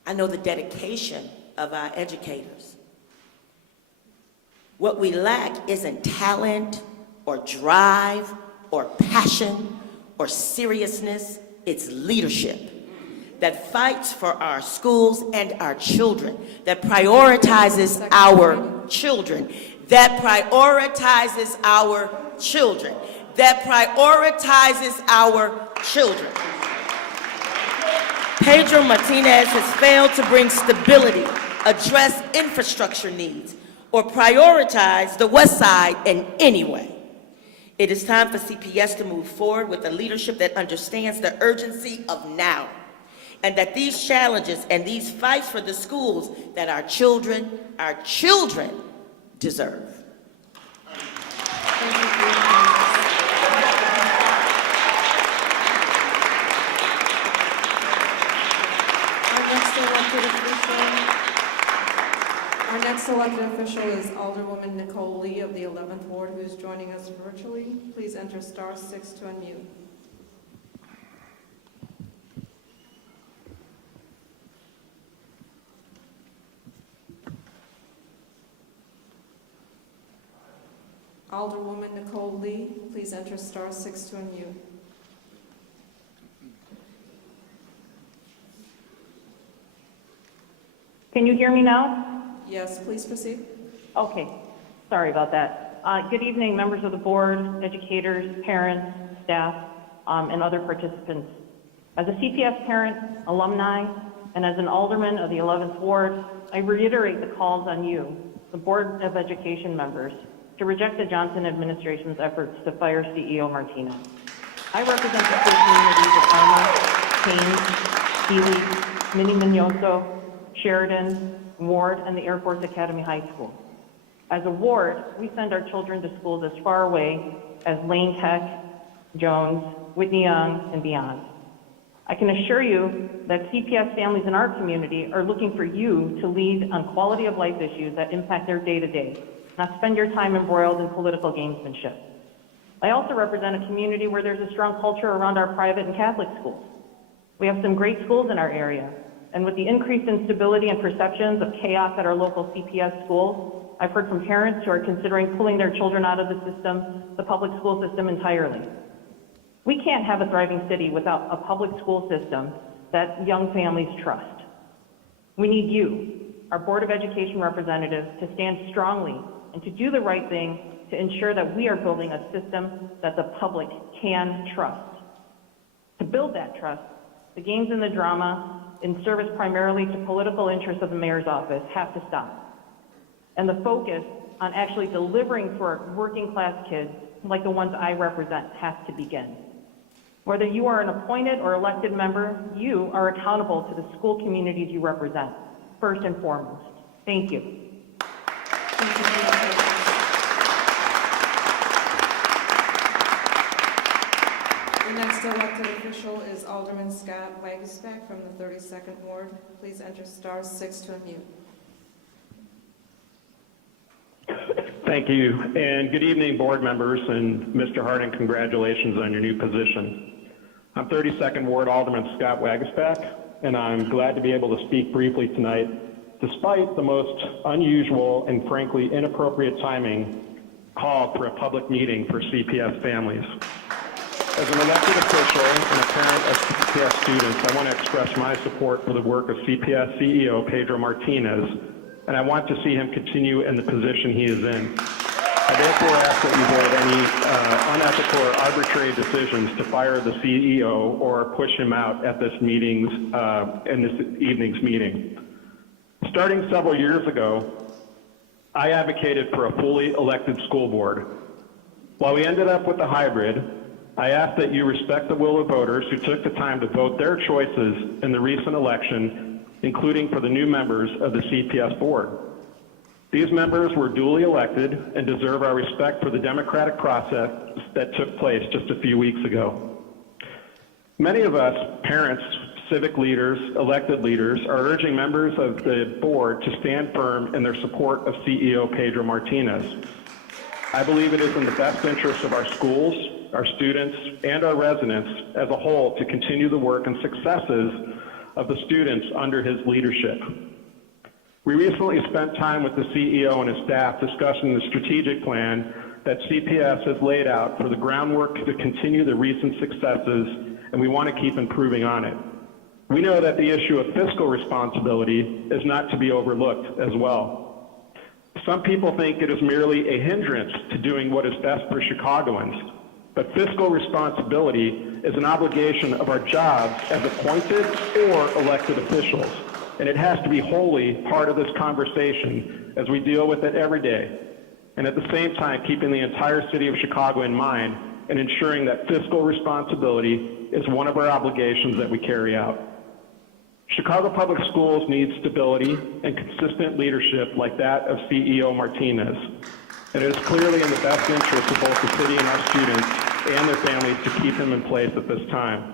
I know the dedication of our educators. What we lack isn't talent or drive or passion or seriousness, it's leadership that fights for our schools and our children, that prioritizes our children, that prioritizes our children, that prioritizes our children. Pedro Martinez has failed to bring stability, address infrastructure needs, or prioritize the West Side in any way. It is time for CPS to move forward with a leadership that understands the urgency of now, and that these challenges and these fights for the schools that our children deserve. Our next elected official is Alderwoman Nicole Lee of the 11th Ward, who is joining us virtually. Please enter *6 to unmute. Alderwoman Nicole Lee, please enter *6 to unmute. Can you hear me now? Yes, please proceed. Okay, sorry about that. Good evening, members of the board, educators, parents, staff, and other participants. As a CPS parent, alumni, and as an alderman of the 11th Ward, I reiterate the calls on you, the Board of Education members, to reject the Johnson administration's efforts to fire CEO Martinez. I represent the school communities of Parma, Haines, Healy, Mini Mignoso, Sheridan, Ward, and the Air Force Academy High School. As a ward, we send our children to schools as far away as Lane Tech, Jones, Whitney Young, and beyond. I can assure you that CPS families in our community are looking for you to lead on quality of life issues that impact their day-to-day, not spend your time embroiled in political gamesmanship. I also represent a community where there's a strong culture around our private and Catholic schools. We have some great schools in our area, and with the increased instability and perceptions of chaos at our local CPS schools, I've heard from parents who are considering pulling their children out of the system, the public school system entirely. We can't have a thriving city without a public school system that young families trust. We need you, our Board of Education representatives, to stand strongly and to do the right thing to ensure that we are building a system that the public can trust. To build that trust, the games and the drama in service primarily to political interests of the mayor's office have to stop. And the focus on actually delivering for working class kids, like the ones I represent, has to begin. Whether you are an appointed or elected member, you are accountable to the school communities you represent, first and foremost. Thank you. The next elected official is Alderman Scott Wagisback from the 32nd Ward. Please enter *6 to unmute. Thank you, and good evening, board members, and Mr. Harding, congratulations on your new position. I'm 32nd Ward Alderman Scott Wagisback, and I'm glad to be able to speak briefly tonight, despite the most unusual and frankly inappropriate timing called for a public meeting for CPS families. As an elected official and a parent of CPS students, I want to express my support for the work of CPS CEO Pedro Martinez, and I want to see him continue in the position he is in. I therefore ask that you avoid any unethical or arbitrary decisions to fire the CEO or push him out at this in this evening's meeting. Starting several years ago, I advocated for a fully elected school board. While we ended up with a hybrid, I ask that you respect the will of voters who took the time to vote their choices in the recent election, including for the new members of the CPS board. These members were duly elected and deserve our respect for the democratic process that took place just a few weeks ago. Many of us, parents, civic leaders, elected leaders, are urging members of the board to stand firm in their support of CEO Pedro Martinez. I believe it is in the best interest of our schools, our students, and our residents as a whole to continue the work and successes of the students under his leadership. We recently spent time with the CEO and his staff discussing the strategic plan that CPS has laid out for the groundwork to continue the recent successes, and we want to keep improving on it. We know that the issue of fiscal responsibility is not to be overlooked as well. Some people think it is merely a hindrance to doing what is best for Chicagoans, but fiscal responsibility is an obligation of our jobs as appointed or elected officials, and it has to be wholly part of this conversation as we deal with it every day, and at the same time keeping the entire city of Chicago in mind and ensuring that fiscal responsibility is one of our obligations that we carry out. Chicago Public Schools need stability and consistent leadership like that of CEO Martinez. And it is clearly in the best interest of both the city and our students and their families to keep him in place at this time.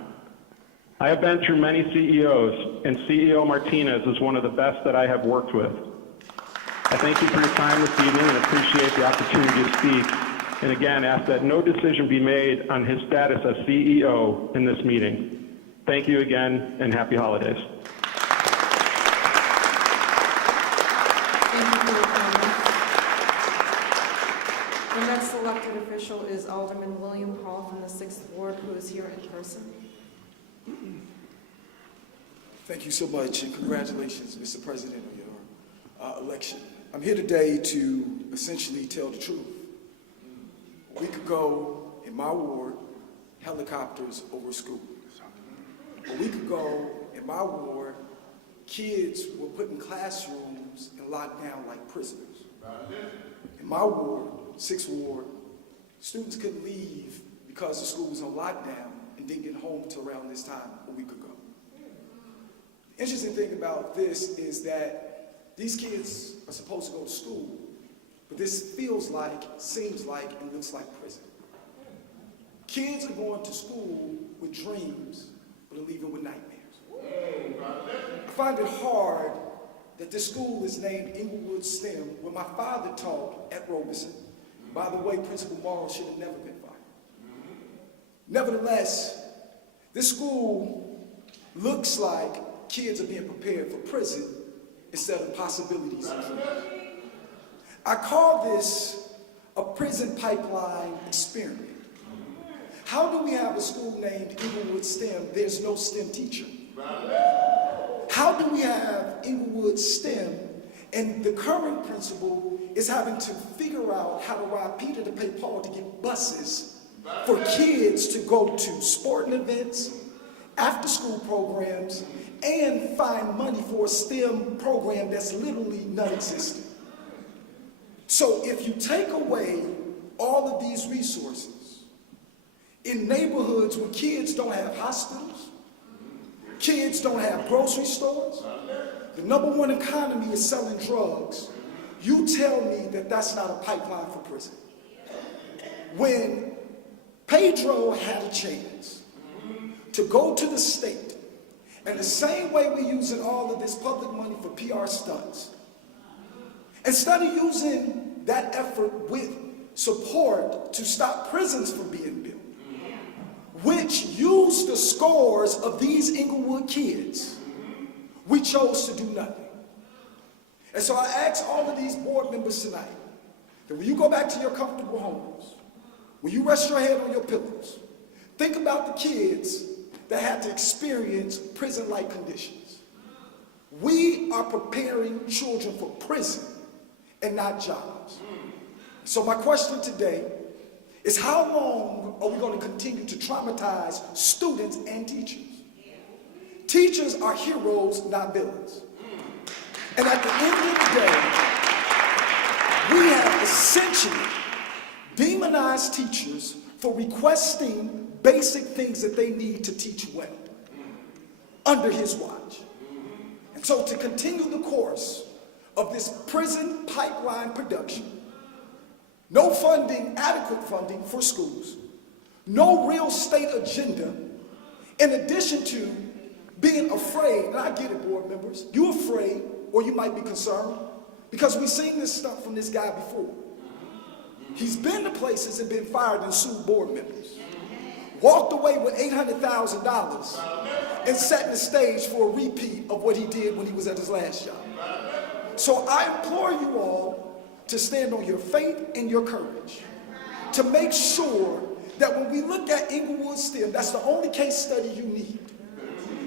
I have been through many CEOs, and CEO Martinez is one of the best that I have worked with. I thank you for your time this evening and appreciate the opportunity to speak, and again ask that no decision be made on his status as CEO in this meeting. Thank you again, and happy holidays. Thank you for your comments. The next elected from the 6th Ward who is here in person. Thank you so much, and congratulations, Mr. President, on your election. I'm here today to essentially tell the truth. A week ago, in my ward, helicopters over schools. A week ago, in my ward, kids were put in classrooms and locked down like prisoners. In my ward, 6th Ward, students couldn't leave because the school was on lockdown and didn't get home till around this time a week ago. The interesting thing about this is that these kids are supposed to go to school, but this feels like, seems like, and looks like prison. Kids are going to school with dreams, but are leaving with nightmares. I find it hard that this school is named Inglewood STEM, where my father taught at Robeson. By the way, Principal Morrow should have never been fired. Nevertheless, this school looks like kids are being prepared for prison instead of possibilities of freedom. I call this a prison pipeline experiment. How do we have a school named Inglewood STEM? There's no STEM teacher. How do we have Inglewood STEM and the current principal is having to figure out how to rob Peter to pay Paul to get buses for kids to go to sporting events, after school programs, and find money for a STEM program that's literally non-existent. So if you take away all of these resources in neighborhoods where kids don't have hospitals, kids don't have grocery stores, the #1 economy is selling drugs, you tell me that that's not a pipeline for prison. When Pedro had a chance to go to the state, and the same way we're using all of this public money for PR stunts, instead of using that effort with support to stop prisons from being built, which used the scores of these Inglewood kids, we chose to do nothing. And so I ask all of these board members tonight that when you go back to your comfortable homes, when you rest your head on your pillows, think about the kids that had to experience prison-like conditions. We are preparing children for prison and not jobs. So my question today is, how long are we going to continue to traumatize students and teachers? Teachers are heroes, not villains. And at the end of the day, we have essentially demonized teachers for requesting basic things that they need to teach well under his watch. And so to continue the course of this prison pipeline production, no funding, adequate funding for schools, no real state agenda, in addition to being afraid, and I get it, board members, you're afraid or you might be concerned because we've seen this stuff from this guy before. He's been to places and been fired and sued board members. Walked away with $800,000 and set the stage for a repeat of what he did when he was at his last job. So I implore you all to stand on your faith and your courage to make sure that when we look at Inglewood STEM, that's the only case study you need,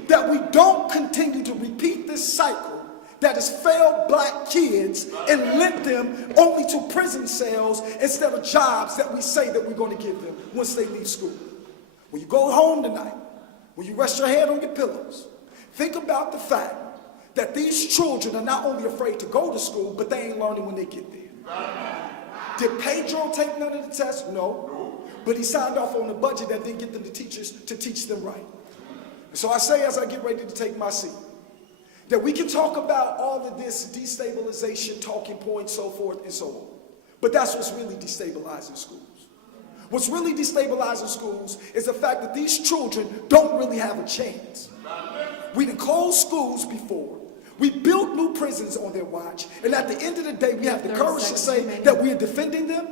that we don't continue to repeat this cycle that has failed black kids and lent them only to prison cells instead of jobs that we say that we're going to give them once they leave school. When you go home tonight, when you rest your head on your pillows, think about the fact that these children are not only afraid to go to school, but they ain't learning when they get there. Did Pedro take none of the tests? No. But he signed off on a budget that didn't get them the teachers to teach them right. So I say, as I get ready to take my seat, that we can talk about all of this destabilization, talking points, so forth and so on. But that's what's really destabilizing schools. What's really destabilizing schools is the fact that these children don't really have a chance. We done closed schools before. We built new prisons on their watch. And at the end of the day, we have the courage to say that we are defending them.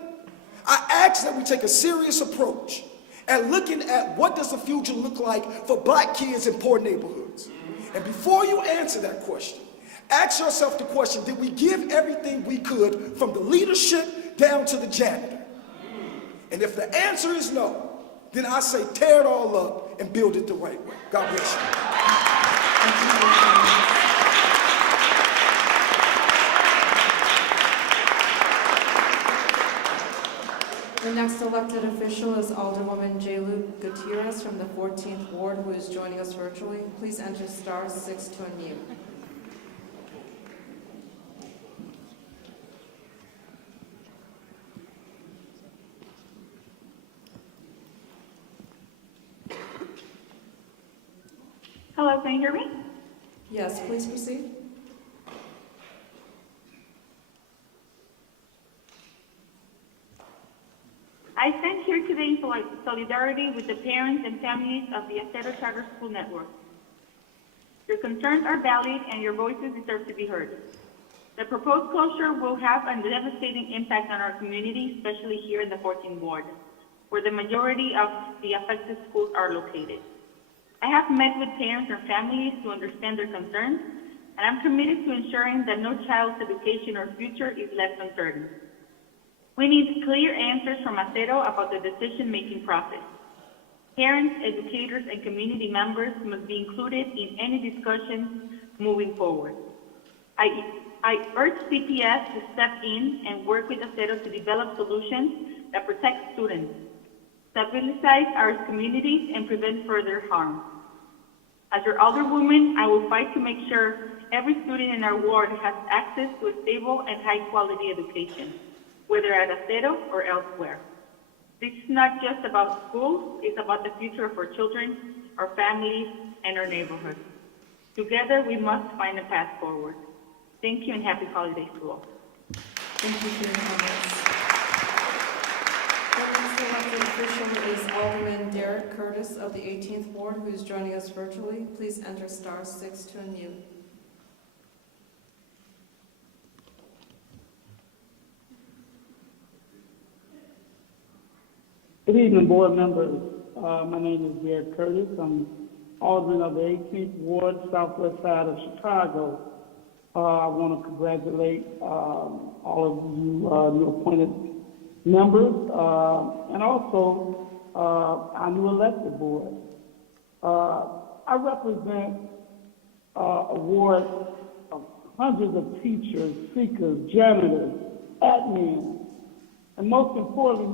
I ask that we take a serious approach at looking at what does the future look like for black kids in poor neighborhoods. And before you answer that question, ask yourself the question, did we give everything we could from the leadership down to the janitor? And if the answer is no, then I say tear it all up and build it the right way. God bless you. The next elected official is Alderwoman J-Lu Gutierrez from the 14th Ward, who is joining us virtually. Please enter *6 to unmute. Hello, can you hear me? Yes, please proceed. I stand here today in solidarity with the parents and families of the Acero Charter School Network. Your concerns are valid and your voices deserve to be heard. The proposed closure will have a devastating impact on our community, especially here in the 14th Ward, where the majority of the affected schools are located. I have met with parents and families to understand their concerns, and I'm committed to ensuring that no child's education or future is left uncertain. We need clear answers from Acero about the decision-making process. Parents, educators, and community members must be included in any discussions moving forward. I urge CPS to step in and work with Acero to develop solutions that protect students, stabilize our communities, and prevent further harm. As your alderwoman, I will fight to make sure every student in our ward has access to a stable and high-quality education, whether at Acero or elsewhere. This is not just about schools, it's about the future of our children, our families, and our neighborhoods. Together, we must find a path forward. Thank you and happy holidays to all. Thank you for your comments. The next elected official is Alderman Derek Curtis of the 18th Ward, who is joining us virtually. Please enter *6 to unmute. Good evening, board members. My name is Derek Curtis. I'm Alderman of the 18th Ward, southwest side of Chicago. I want to congratulate all of you new appointed members and also our new elected board. I represent a ward of hundreds of teachers, speakers, janitors, admins, and most importantly,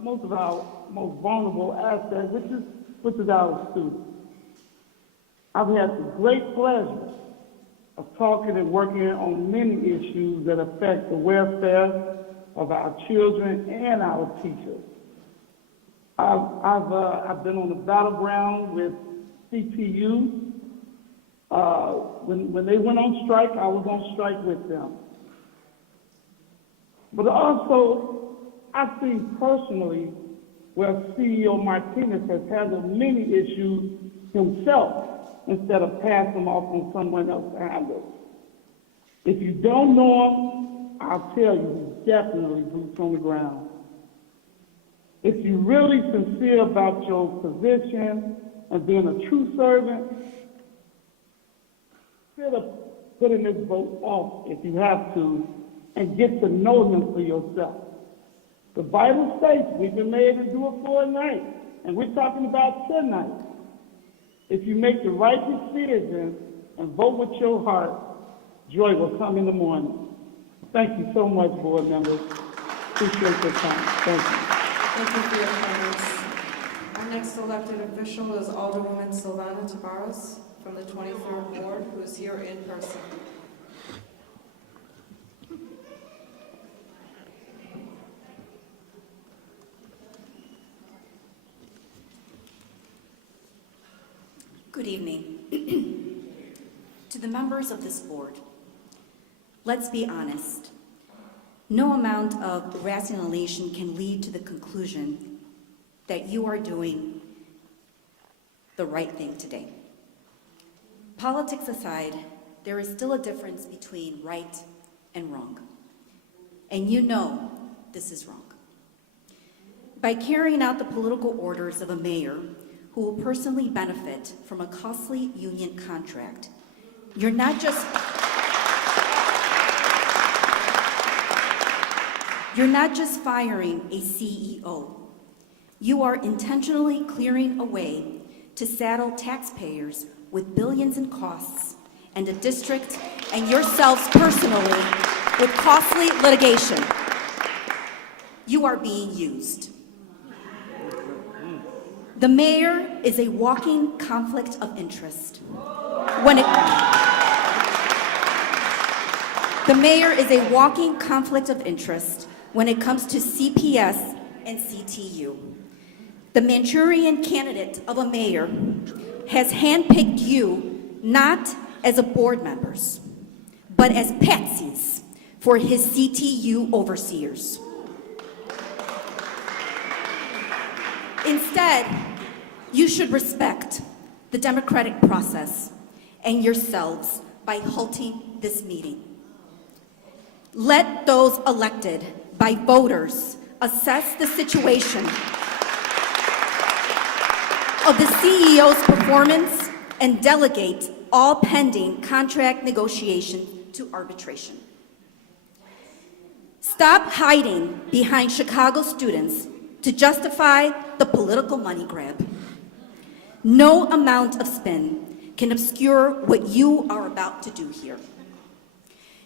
most of our most vulnerable asset, which is our students. I've had the great pleasure of talking and working on many issues that affect the welfare of our children and our teachers. I've been on the battleground with CPU. When they went on strike, I was on strike with them. But also, I've seen personally where CEO Martinez has handled many issues himself instead of passing them off on someone else to handle. If you don't know him, I'll tell you, he's definitely boots on the ground. If you're really sincere about your position and being a true servant, consider putting this vote off if you have to and get to know him for yourself. The Bible states we've been made to do it for a night, and we're talking about tonight. If you make the right decision and vote with your heart, joy will come in the morning. Thank you so much, board members. Appreciate your time. Thank you. Thank you for your comments. Our next elected official is Alderwoman Silvana Tabarez from the 23rd Ward, who is here in person. Good evening. To the members of this board, let's be honest. No amount of rationalization can lead to the conclusion that you are doing the right thing today. Politics aside, there is still a difference between right and wrong. And you know this is wrong. By carrying out the political orders of a mayor who will personally benefit from a costly union contract, you're not just firing a CEO, You are intentionally clearing a way to saddle taxpayers with billions in costs and the district and yourselves personally with costly litigation. You are being used. The mayor is a walking conflict of interest. The mayor is a walking conflict of interest when it comes to CPS and CTU. The Manchurian candidate of a mayor has handpicked you not as a board members, but as patsies for his CTU overseers. Instead, you should respect the democratic process and yourselves by halting this meeting. Let those elected by voters assess the situation of the CEO's performance and delegate all pending contract negotiations to arbitration. Stop hiding behind Chicago students to justify the political money grab. No amount of spin can obscure what you are about to do here.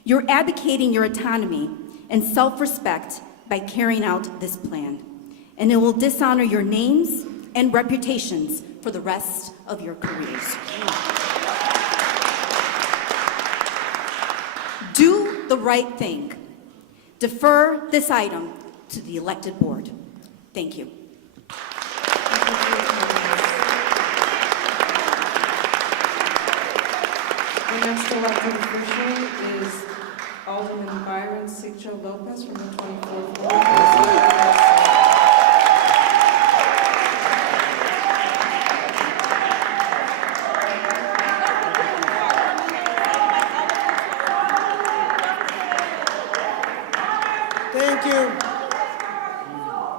You're advocating your autonomy and self-respect by carrying out this plan, and it will dishonor your names and reputations for the rest of your careers. Do the right thing. Defer this item to the elected board. Thank you. The next elected official is Alderman Byron Sigcho Lopez from the 24th Ward.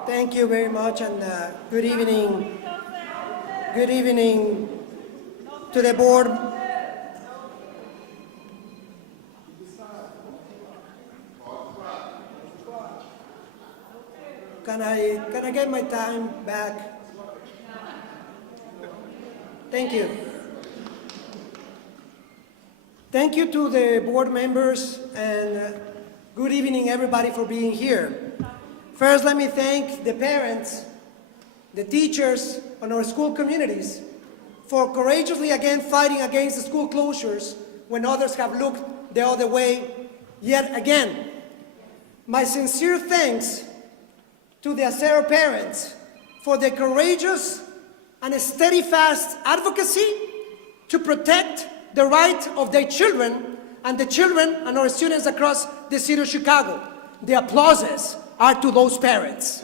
Thank you very much, and good evening. Good evening to the board. Can I get my time back? Thank you. Thank you to the board members, and good evening everybody for being here. First, let me thank the parents, the teachers, and our school communities for courageously again fighting against the school closures when others have looked the other way yet again. My sincere thanks to the Acero parents for their courageous and steadfast advocacy to protect the right of their children and the children and our students across the city of Chicago. The applauses are to those parents.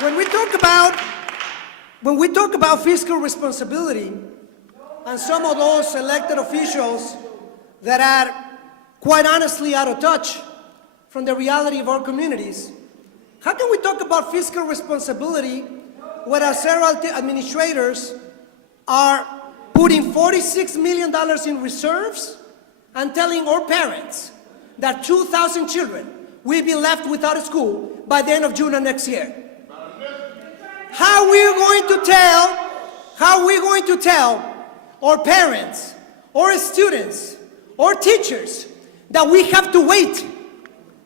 When we talk about fiscal responsibility and some of those elected officials that are quite honestly out of touch from the reality of our communities, how can we talk about fiscal responsibility when our several administrators are putting $46 million in reserves and telling our parents that 2,000 children will be left without a school by the end of June of next year? How are we going to tell our parents, or students, or teachers that we have to wait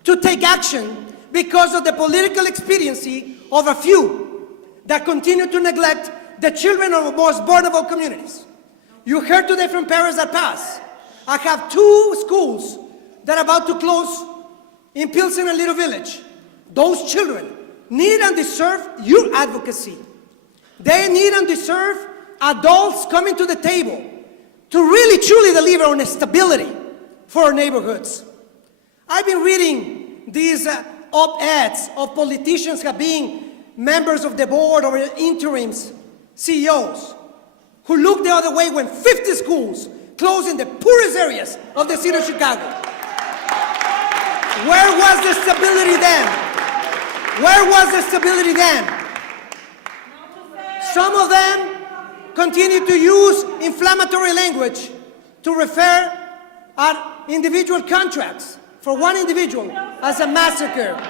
to take action because of the political expediency of a few that continue to neglect the children of the most vulnerable communities? You heard today from parents that passed. I have 2 schools that are about to close in Pilsen and Little Village. Those children need and deserve your advocacy. They need and deserve adults coming to the table to really truly deliver on stability for our neighborhoods. I've been reading these op-eds of politicians have been members of the board or interims, CEOs, who look the other way when 50 schools close in the poorest areas of the city of Chicago. Where was the stability then? Where was the stability then? Some of them continue to use inflammatory language to refer at individual contracts for one individual as a massacre,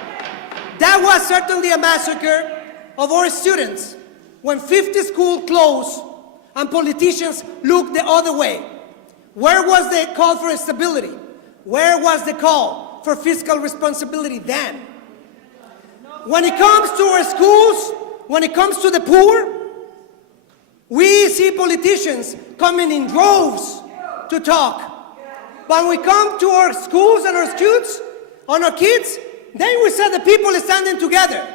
That was certainly a massacre of our students when 50 schools closed and politicians looked the other way. Where was the call for stability? Where was the call for fiscal responsibility then? When it comes to our schools, when it comes to the poor, we see politicians coming in droves to talk. But when we come to our schools and our students, on our kids, then we see the people standing together.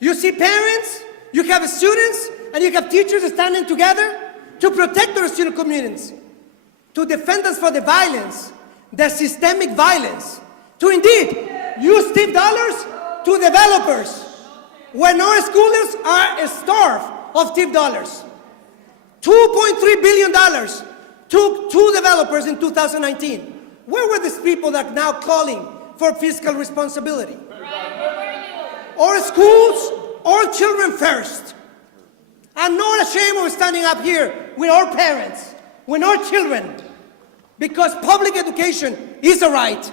You see parents, you have students, and you have teachers standing together to protect our student communities, to defend us from the violence, the systemic violence, to indeed use tip dollars to developers when our schools are starved of tip dollars. $2.3 billion took two developers in 2019. Where were these people that are now calling for fiscal responsibility? Our schools, our children first. I'm not ashamed of standing up here with our parents, with our children, because public education is a right.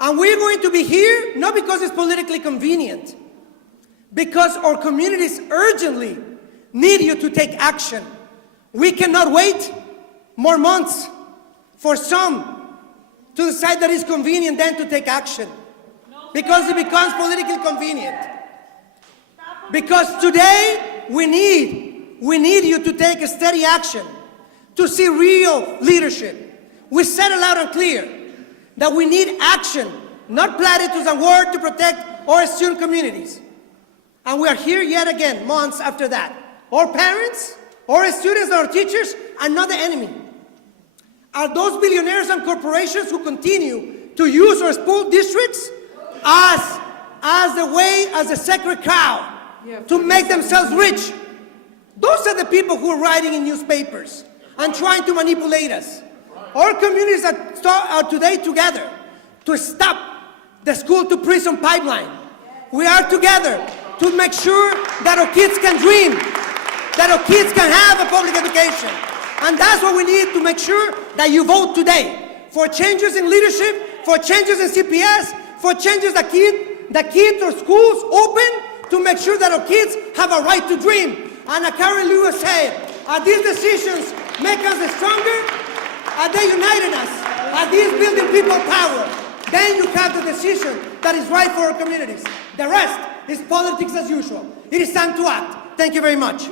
And we're going to be here not because it's politically convenient, because our communities urgently need you to take action. We cannot wait more months for some to decide that it's convenient then to take action, because it becomes politically convenient. Because today we need you to take a steady action, to see real leadership. We said it loud and clear that we need action, not platitudes and words to protect our student communities. And we are here yet again, months after that. Our parents, our students, and our teachers are not the enemy. Are those billionaires and corporations who continue to use our school districts as the sacred cow to make themselves rich? Those are the people who are writing in newspapers and trying to manipulate us. Our communities are today together to stop the school-to-prison pipeline. We are together to make sure that our kids can dream, that our kids can have a public education. And that's what we need to make sure that you vote today for changes in leadership, for changes in CPS, for changes that keep our schools open, to make sure that our kids have a right to dream. And as Karen Lewis said, are these decisions make us stronger? Are they uniting us? Are these building people power? Then you have the decision that is right for our communities. The rest is politics as usual. It is time to act. Thank you very much.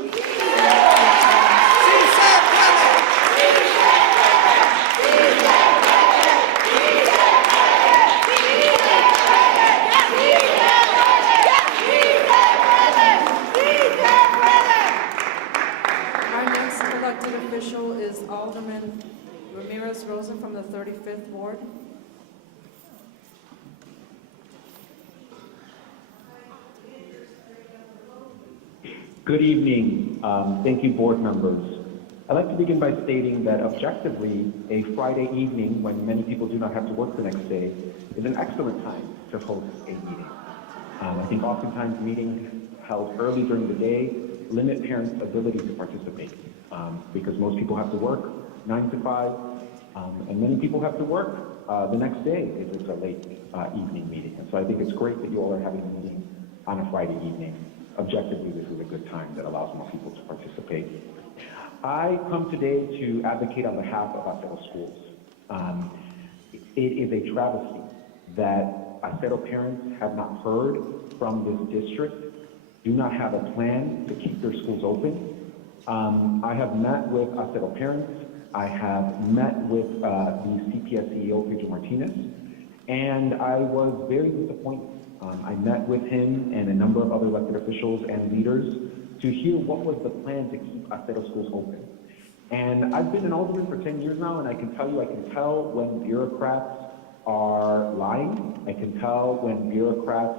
Our next elected official is Alderman Ramirez Rosa from the 35th Ward. Good evening. Thank you, board members. I'd like to begin by stating that objectively, a Friday evening when many people do not have to work the next day is an excellent time to host a meeting. I think oftentimes meetings held early during the day limit parents' ability to participate because most people have to work 9 to 5, and many people have to work the next day if it's a late evening meeting. And so I think it's great that you all are having a meeting on a Friday evening. Objectively, this is a good time that allows more people to participate. I come today to advocate on behalf of Acero schools. It is a travesty that Acero parents have not heard from this district, do not have a plan to keep their schools open. I have met with Acero parents. I have met with the CPS CEO, Pedro Martinez, and I was very disappointed. I met with him and a number of other elected officials and leaders to hear what was the plan to keep Acero schools open. And I've been an alderman for 10 years now, and I can tell when bureaucrats are lying. I can tell when bureaucrats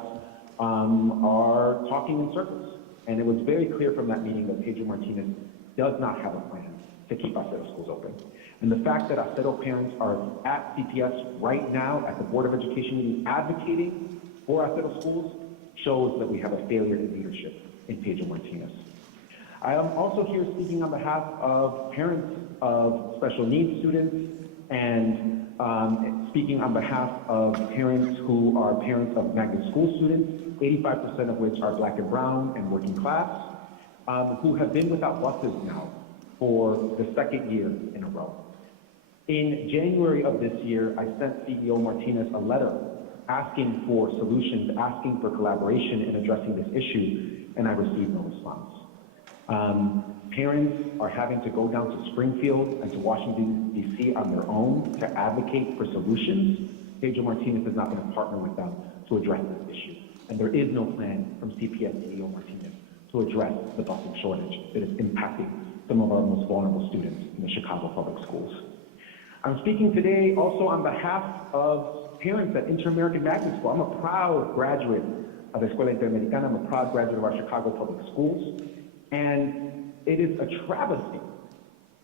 are talking in circles. And it was very clear from that meeting that Pedro Martinez does not have a plan to keep Acero schools open. And the fact that Acero parents are at CPS right now at the Board of Education meeting advocating for Acero schools shows that we have a failure in leadership in Pedro Martinez. I am also here speaking on behalf of parents of special needs students And speaking on behalf of parents who are parents of magnet school students, 85% of which are Black and brown and working class, who have been without buses now for the second year in a row. In January of this year, I sent CEO Martinez a letter asking for solutions, asking for collaboration in addressing this issue, and I received no response. Parents are having to go down to Springfield and to Washington, D.C. on their own to advocate for solutions. Pedro Martinez has not been a partner with them to address this issue. And there is no plan from CPS CEO Martinez to address the busing shortage that is impacting some of our most vulnerable students in the Chicago public schools. I'm speaking today also on behalf of parents at Inter-American Magnet School. I'm a proud graduate of Escuela Interamericana. I'm a proud graduate of our Chicago public schools. And it is a travesty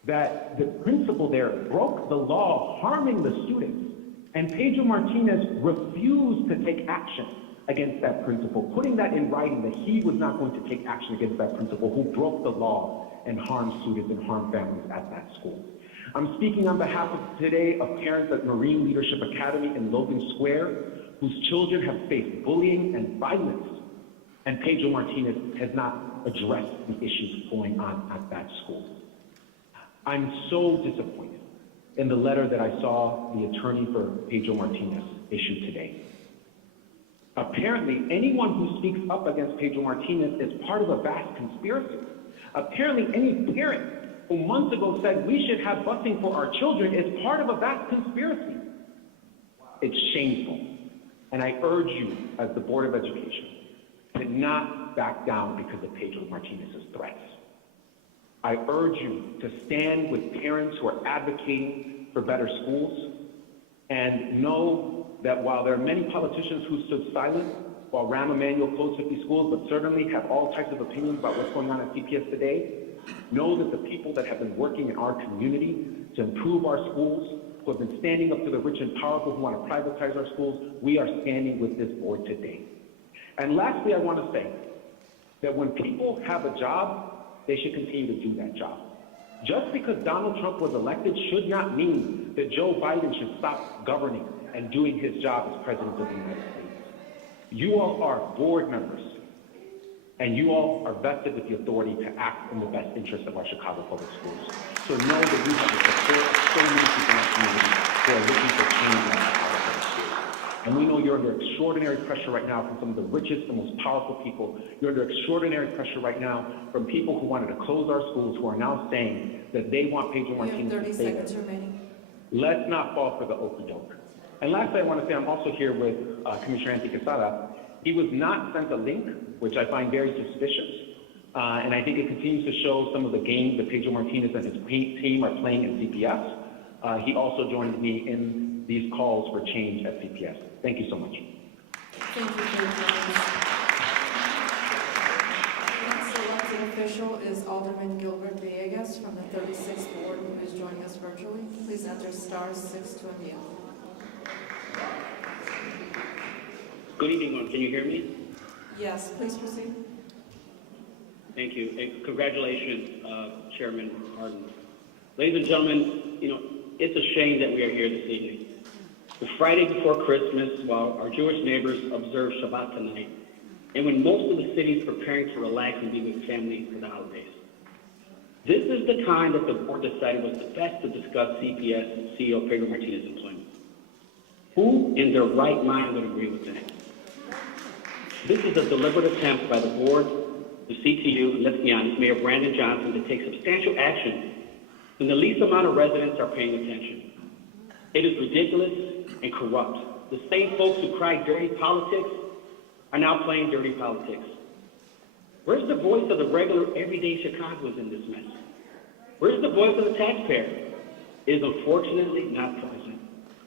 that the principal there broke the law, harming the students, and Pedro Martinez refused to take action against that principal, putting that in writing that he was not going to take action against that principal who broke the law and harmed students and harmed families at that school. I'm speaking on behalf of today of parents at Marine Leadership Academy in Logan Square, whose children have faced bullying and violence, and Pedro Martinez has not addressed the issues going on at that school. I'm so disappointed in the letter that I saw the attorney for Pedro Martinez issue today. Apparently, anyone who speaks up against Pedro Martinez is part of a vast conspiracy. Apparently, any parent who months ago said we should have busing for our children is part of a vast conspiracy. It's shameful. And I urge you, as the Board of Education, to not back down because of Pedro Martinez's threats. I urge you to stand with parents who are advocating for better schools and know that while there are many politicians who stood silent while Rahm Emanuel closed 50 schools, but certainly have all types of opinions about what's going on at CPS today, know that the people that have been working in our community to improve our schools, who have been standing up to the rich and powerful who want to privatize our schools, we are standing with this board today. And lastly, I want to say that when people have a job, they should continue to do that job. Just because Donald Trump was elected should not mean that Joe Biden should stop governing and doing his job as President of the United States. You all are board members, and you all are vested with the authority to act in the best interest of our Chicago public schools. So know that you have the support of so many people in our community who are looking for change in our Chicago public schools. And we know you're under extraordinary pressure right now from some of the richest and most powerful people. You're under extraordinary pressure right now from people who wanted to close our schools, who are now saying that they want Pedro Martinez to stay there. 30 seconds remaining. Let's not fall for the okey-doke. And lastly, I want to say I'm also here with Commissioner Antiquesada. He was not sent a link, which I find very suspicious. And I think it continues to show some of the games that Pedro Martinez and his team are playing in CPS. He also joins me in these calls for change at CPS. Thank you so much. Thank you for your comments. Next elected official is Alderman Gilbert Villegas from the 36th Ward, who is joining us virtually. Please enter *6 to unmute. Good evening, can you hear me? Yes, please proceed. Thank you. And congratulations, Chairman Harden. Ladies and gentlemen, it's a shame that we are here this evening. The Friday before Christmas, while our Jewish neighbors observe Shabbat tonight, and when most of the city is preparing to relax and be with family for the holidays. This is the time that the board decided was the best to discuss CPS CEO Pedro Martinez's employment. Who in their right mind would agree with that? This is a deliberate attempt by the board, the CTU, and let's be honest, Mayor Brandon Johnson, to take substantial action when the least amount of residents are paying attention. It is ridiculous and corrupt. The same folks who cry dirty politics are now playing dirty politics. Where's the voice of the regular, everyday Chicagoans in this mess? Where's the voice of the taxpayer? It is unfortunately not present.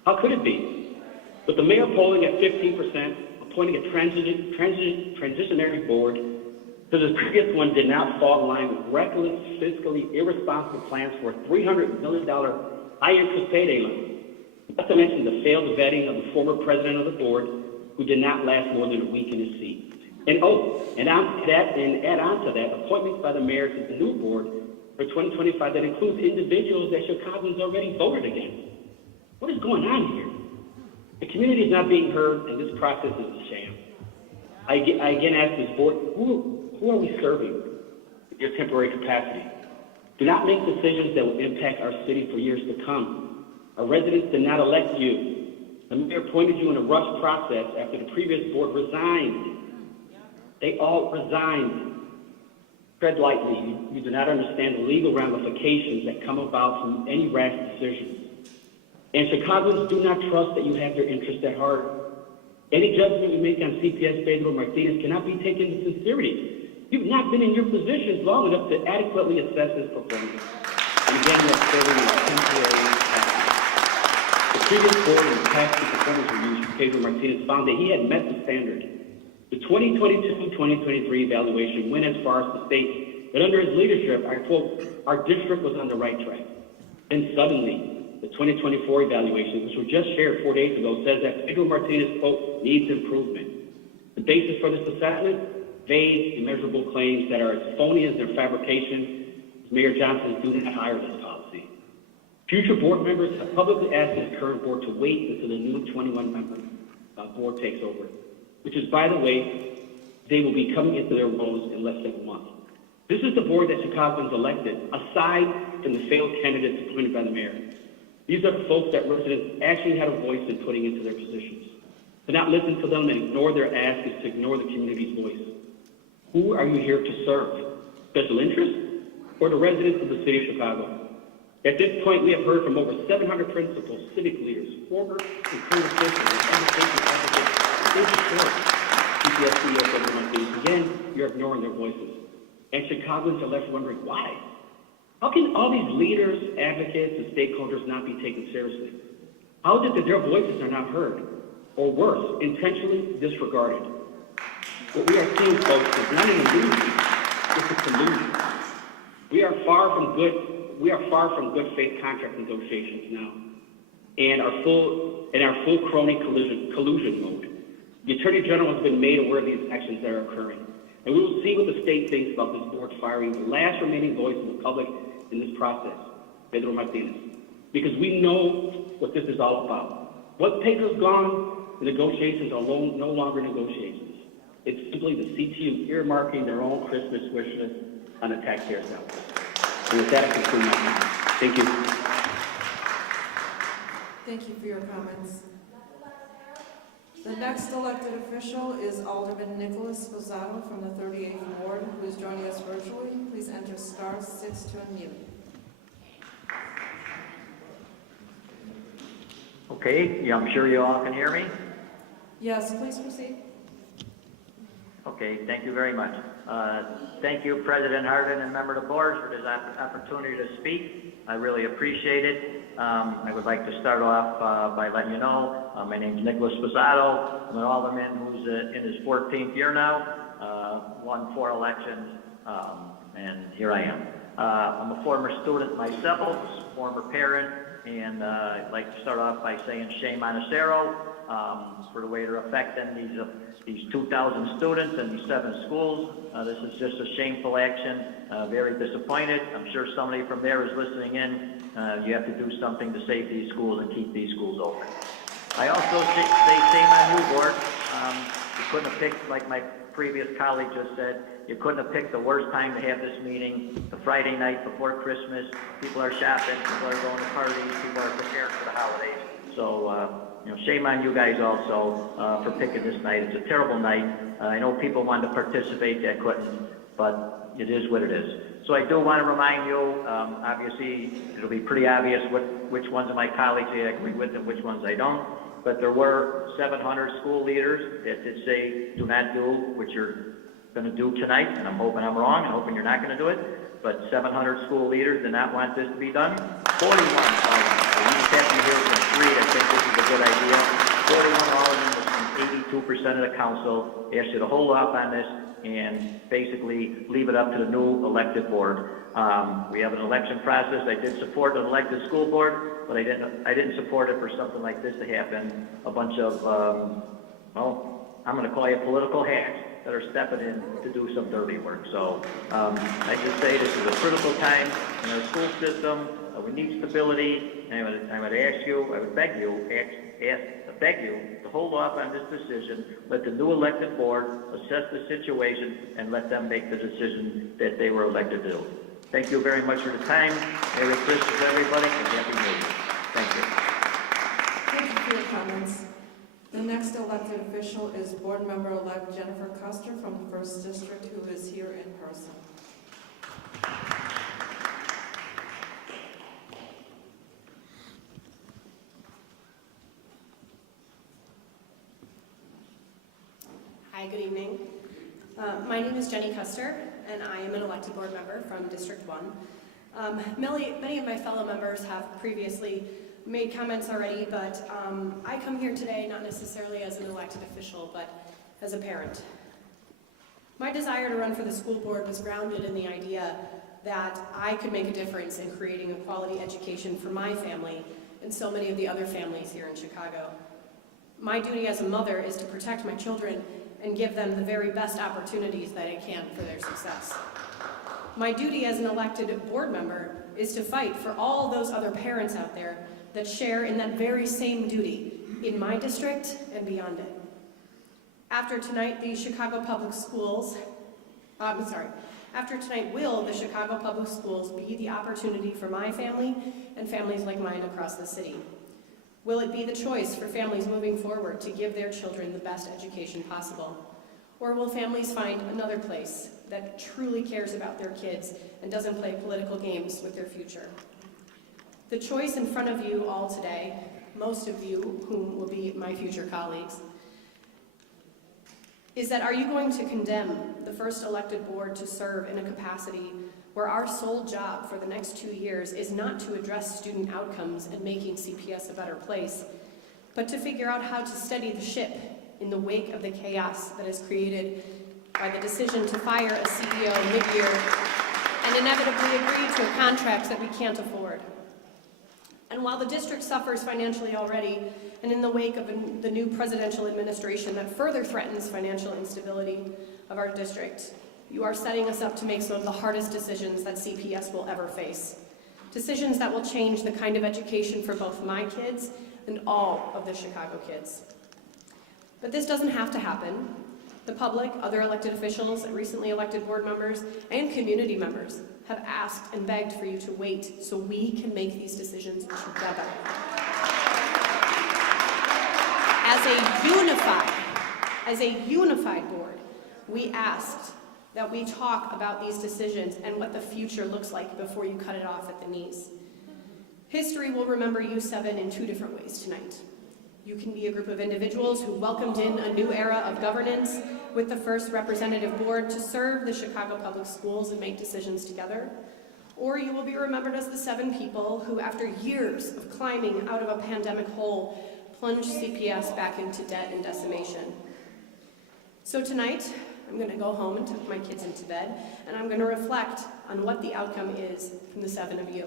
How could it be? With the mayor polling at 15%, appointing a transitionary board, because the previous one did not fall in line with reckless, fiscally irresponsible plans for a $300 million high-interest payday loan. Not to mention the failed vetting of the former president of the board, who did not last more than a week in his seat. And add on to that, appointments by the mayor to the new board for 2025 that includes individuals that Chicagoans already voted against. What is going on here? The community is not being heard, and this process is a sham. I again ask this board, who are we serving in your temporary capacity? Do not make decisions that will impact our city for years to come. Our residents did not elect you. The mayor appointed you in a rushed process after the previous board resigned. They all resigned. Tread lightly. You do not understand the legal ramifications that come about from any rash decisions. And Chicagoans do not trust that you have their interest at heart. Any judgment you make on CPS Pedro Martinez cannot be taken with sincerity. You've not been in your positions long enough to adequately assess his performance. And again, you are serving in a temporary capacity. The previous board and past performance reviews for Pedro Martinez found that he had met the standard. The 2022-2023 evaluation went as far as to state that under his leadership, I quote, our district was on the right track. Then suddenly, the 2024 evaluation, which was just shared 4 days ago, says that Pedro Martinez, quote, needs improvement. The basis for this assessment? Vague, immeasurable claims that are as phony as their fabrication. Mayor Johnson do not hire this policy. Future board members have publicly asked this current board to wait until the new 21-member board takes over, which is, by the way, they will be coming into their roles in less than a month. This is the board that Chicagoans elected, aside from the failed candidates appointed by the mayor. These are the folks that residents actually had a voice in putting into their positions. To not listen to them and ignore their ask is to ignore the community's voice. Who are you here to serve? Special interests or the residents of the city of Chicago? At this point, we have heard from over 700 principals, civic leaders, former and current officials, and education advocates. They support CPS CEO Pedro Martinez. Again, you're ignoring their voices. And Chicagoans are left wondering why. How can all these leaders, advocates, and stakeholders not be taken seriously? How is it that their voices are not heard? Or worse, intentionally disregarded? What we are seeing, folks, is not an illusion, it's a collusion. We are far from good faith contract negotiations now, and our full crony collusion mode. The Attorney General has been made aware of these actions that are occurring. And we will see what the state thinks about this board firing the last remaining voice of the public in this process, Pedro Martinez. Because we know what this is all about. Once Pedro's gone, the negotiations are no longer negotiations. It's simply the CTU earmarking their own Christmas wish list on the taxpayers' dollars. And with that, I conclude my comment. Thank you. Thank you for your comments. The next elected official is Alderman Nicholas Sposato from the 38th Ward, who is joining us virtually. Please enter *6 to unmute. Okay, yeah, I'm sure you all can hear me. Yes, please proceed. Okay, thank you very much. Thank you, President Hardin and member of the board, for this opportunity to speak. I really appreciate it. I would like to start off by letting you know, my name is Nicholas Sposato. I'm an alderman who's in his 14th year now, won 4 elections, and here I am. I'm a former student myself, former parent, and I'd like to start off by saying shame on Acero for the way they're affecting these 2,000 students and these 7 schools. This is just a shameful action, very disappointed. I'm sure somebody from there is listening in. You have to do something to save these schools and keep these schools open. I also say shame on you, board. You couldn't have picked, like my previous colleague just said, you couldn't have picked the worst time to have this meeting, the Friday night before Christmas. People are shopping, people are going to parties, people are preparing for the holidays. So, shame on you guys also for picking this night. It's a terrible night. I know people wanted to participate, they couldn't, but it is what it is. So I do want to remind you, obviously, it'll be pretty obvious which ones of my colleagues I agree with and which ones I don't. But there were 700 school leaders that did say, do not do what you're going to do tonight, and I'm hoping I'm wrong, I'm hoping you're not going to do it. But 700 school leaders did not want this to be done. 41 you can't be here from 3. I think this is a good idea. 41 aldermen from 82% of the council asked you to hold off on this and basically leave it up to the new elected board. We have an election process. I did support an elected school board, but I didn't support it for something like this to happen. A bunch of, well, I'm going to call you political hacks that are stepping in to do some dirty work. So I just say this is a critical time in our school system. We need stability, and I would ask you, I would beg you, beg you to hold off on this decision. Let the new elected board assess the situation and let them make the decision that they were elected to do. Thank you very much for the time. Merry Christmas, everybody, and Happy New Year. Thank you. Thank you for your comments. The next elected official is Board Member-elect Jennifer Custer from the 1st District, who is here in person. Hi, good evening. My name is Jenny Custer, and I am an elected board member from District 1. Many of my fellow members have previously made comments already, but I come here today not necessarily as an elected official, but as a parent. My desire to run for the school board was grounded in the idea that I could make a difference in creating a quality education for my family and so many of the other families here in Chicago. My duty as a mother is to protect my children and give them the very best opportunities that I can for their success. My duty as an elected board member is to fight for all those other parents out there that share in that very same duty in my district and beyond it. After tonight, will the Chicago Public Schools be the opportunity for my family and families like mine across the city? Will it be the choice for families moving forward to give their children the best education possible? Or will families find another place that truly cares about their kids and doesn't play political games with their future? The choice in front of you all today, most of you whom will be my future colleagues, is that are you going to condemn the first elected board to serve in a capacity where our sole job for the next 2 years is not to address student outcomes and making CPS a better place, but to figure out how to steady the ship in the wake of the chaos that is created by the decision to fire a CEO mid-year and inevitably agree to a contract that we can't afford? And while the district suffers financially already, and in the wake of the new presidential administration that further threatens financial instability of our district, you are setting us up to make some of the hardest decisions that CPS will ever face. Decisions that will change the kind of education for both my kids and all of the Chicago kids. But this doesn't have to happen. The public, other elected officials, recently elected board members, and community members have asked and begged for you to wait so we can make these decisions together. As a unified board, we asked that we talk about these decisions and what the future looks like before you cut it off at the knees. History will remember you 7 in 2 different ways tonight. You can be a group of individuals who welcomed in a new era of governance with the first representative board to serve the Chicago Public Schools and make decisions together. Or you will be remembered as the 7 people who, after years of climbing out of a pandemic hole, plunged CPS back into debt and decimation. So tonight, I'm going to go home and tuck my kids into bed, and I'm going to reflect on what the outcome is from the 7 of you.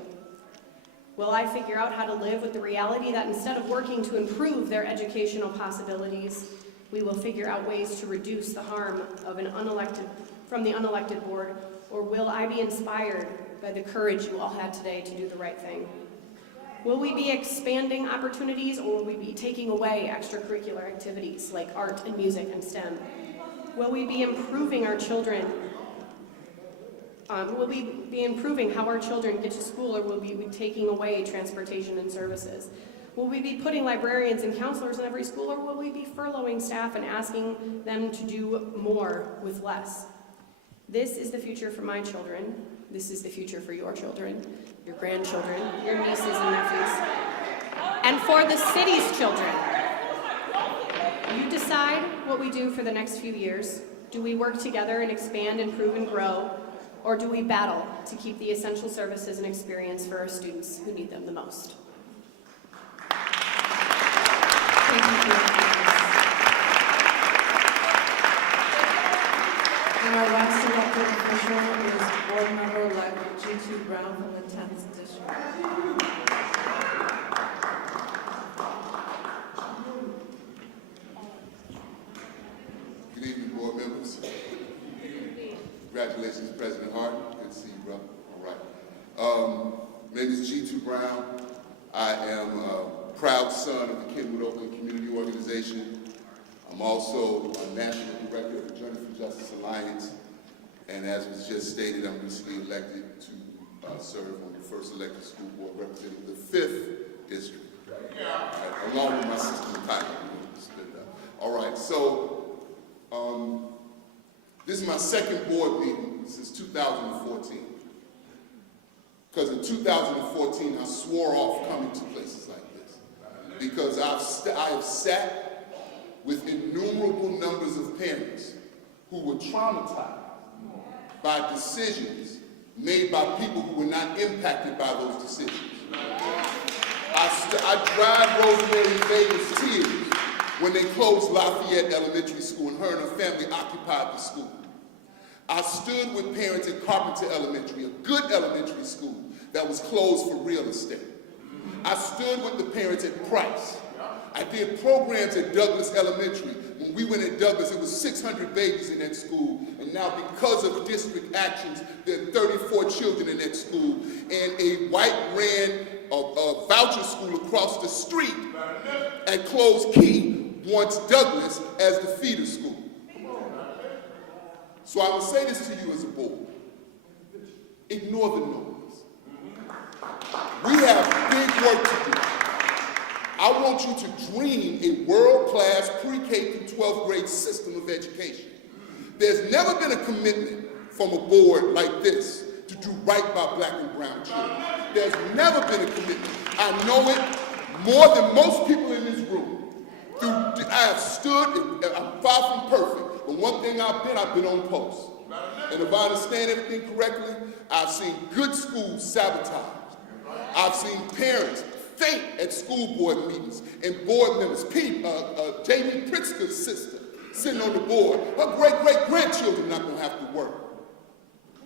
Will I figure out how to live with the reality that instead of working to improve their educational possibilities, we will figure out ways to reduce the harm of from the unelected board, or will I be inspired by the courage you all had today to do the right thing? Will we be expanding opportunities, or will we be taking away extracurricular activities like art and music and STEM? Will we be improving our children? Will we be improving how our children get to school, or will we be taking away transportation and services? Will we be putting librarians and counselors in every school, or will we be furloughing staff and asking them to do more with less? This is the future for my children. This is the future for your children, your grandchildren, your nieces and nephews, and for the city's children. You decide what we do for the next few years. Do we work together and expand, improve, and grow? Or do we battle to keep the essential services and experience for our students who need them the most? Thank you for your comments. And our last elected official is Board Member-elect G2 Brown from the 10th District. Good evening, board members. Congratulations, President Harden. Good to see you, brother. All right. My name is G2 Brown. I am a proud son of the Kenwood Oakland Community Organization. I'm also a National Director of the Journey for Justice Alliance. And as was just stated, I'm recently elected to serve on the first elected school board representing the 5th district, along with my sister Tyler. All right, so this is my second board meeting since 2014. Because in 2014, I swore off coming to places like this. Because I have sat with innumerable numbers of parents who were traumatized by decisions made by people who were not impacted by those decisions. I dried Rosemary Vegas tears when they closed Lafayette Elementary School and her and her family occupied the school. I stood with parents at Carpenter Elementary, a good elementary school that was closed for real estate. I stood with the parents at Price. I did programs at Douglas Elementary. When we went at Douglas, it was 600 babies in that school, and now because of district actions, there are 34 children in that school, and a white-ran voucher school across the street at Closed Key wants Douglas as the feeder school. So I will say this to you as a board. Ignore the noise. We have big work to do. I want you to dream a world-class pre-K through 12th grade system of education. There's never been a commitment from a board like this to do right by black and brown children. There's never been a commitment. I know it more than most people in this room. I have stood, I'm far from perfect, but one thing I've been on post. And if I understand everything correctly, I've seen good schools sabotaged. I've seen parents faint at school board meetings and board members. Jamie Pritzker's sister sitting on the board. Her great-great-grandchildren are not going to have to work.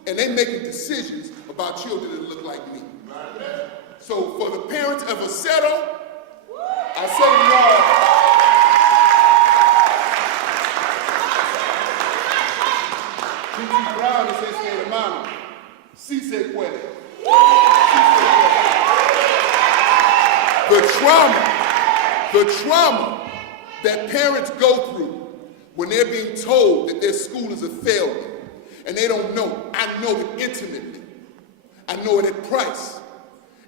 And they're making decisions about children that look like me. So for the parents of Aceto, I say to y'all, Gigi Brown is este hermano. Sí se puede. The trauma that parents go through when they're being told that their school is a failure and they don't know. I know it intimately. I know it at Price.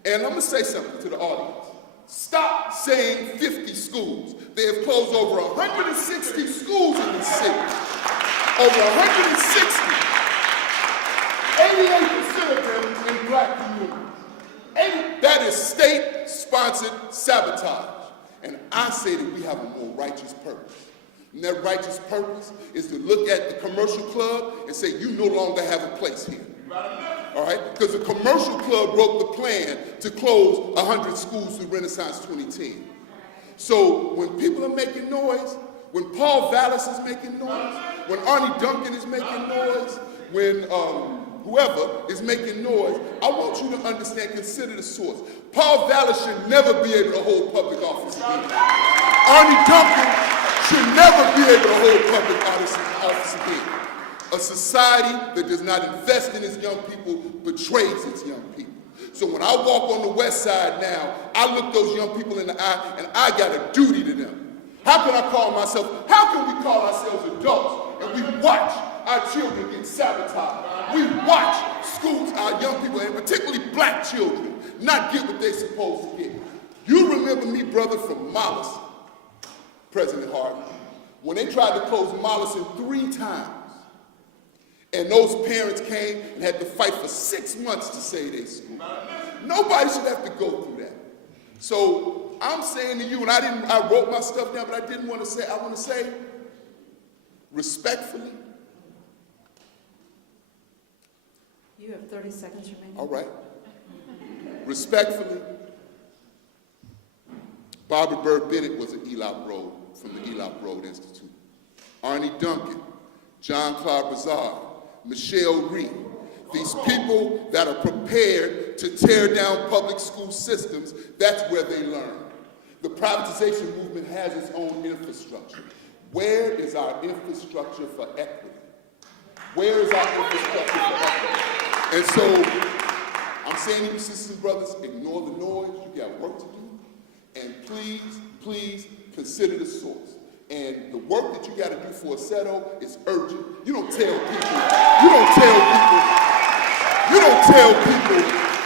And I'm going to say something to the audience. Stop saying 50 schools. They have closed over 160 schools in this city. Over 160. 88% of them in black communities. That is state-sponsored sabotage. And I say that we have a more righteous purpose. And that righteous purpose is to look at the commercial club and say, you no longer have a place here. All right? Because the commercial club wrote the plan to close 100 schools through Renaissance 2010. So when people are making noise, when Paul Vallis is making noise, when Arnie Duncan is making noise, when whoever is making noise, I want you to understand, consider the source. Paul Vallis should never be able to hold public office again. Arnie Duncan should never be able to hold public office again. A society that does not invest in its young people betrays its young people. So when I walk on the west side now, I look those young people in the eye and I got a duty to them. How can I call myself, how can we call ourselves adults and we watch our children get sabotaged? We watch schools, our young people, and particularly black children, not get what they're supposed to get. You remember me, brother, from Mollison, President Harden, when they tried to close Mollison 3 times. And those parents came and had to fight for 6 months to save their school. Nobody should have to go through that. So I'm saying to you, and I wrote my stuff down, but I didn't want to say, I want to say, respectfully. You have 30 seconds remaining. All right. Respectfully, Barbara Bird Bennett was an ELOP Road, from the ELOP Road Institute. Arnie Duncan, John Claude Bazar, Michelle Reed, these people that are prepared to tear down public school systems, that's where they learn. The privatization movement has its own infrastructure. Where is our infrastructure for equity? Where is our infrastructure for us? And so, I'm saying to you, sisters and brothers, ignore the noise. You got work to do. And please, please consider the source. And the work that you got to do for Aceto is urgent. You don't tell people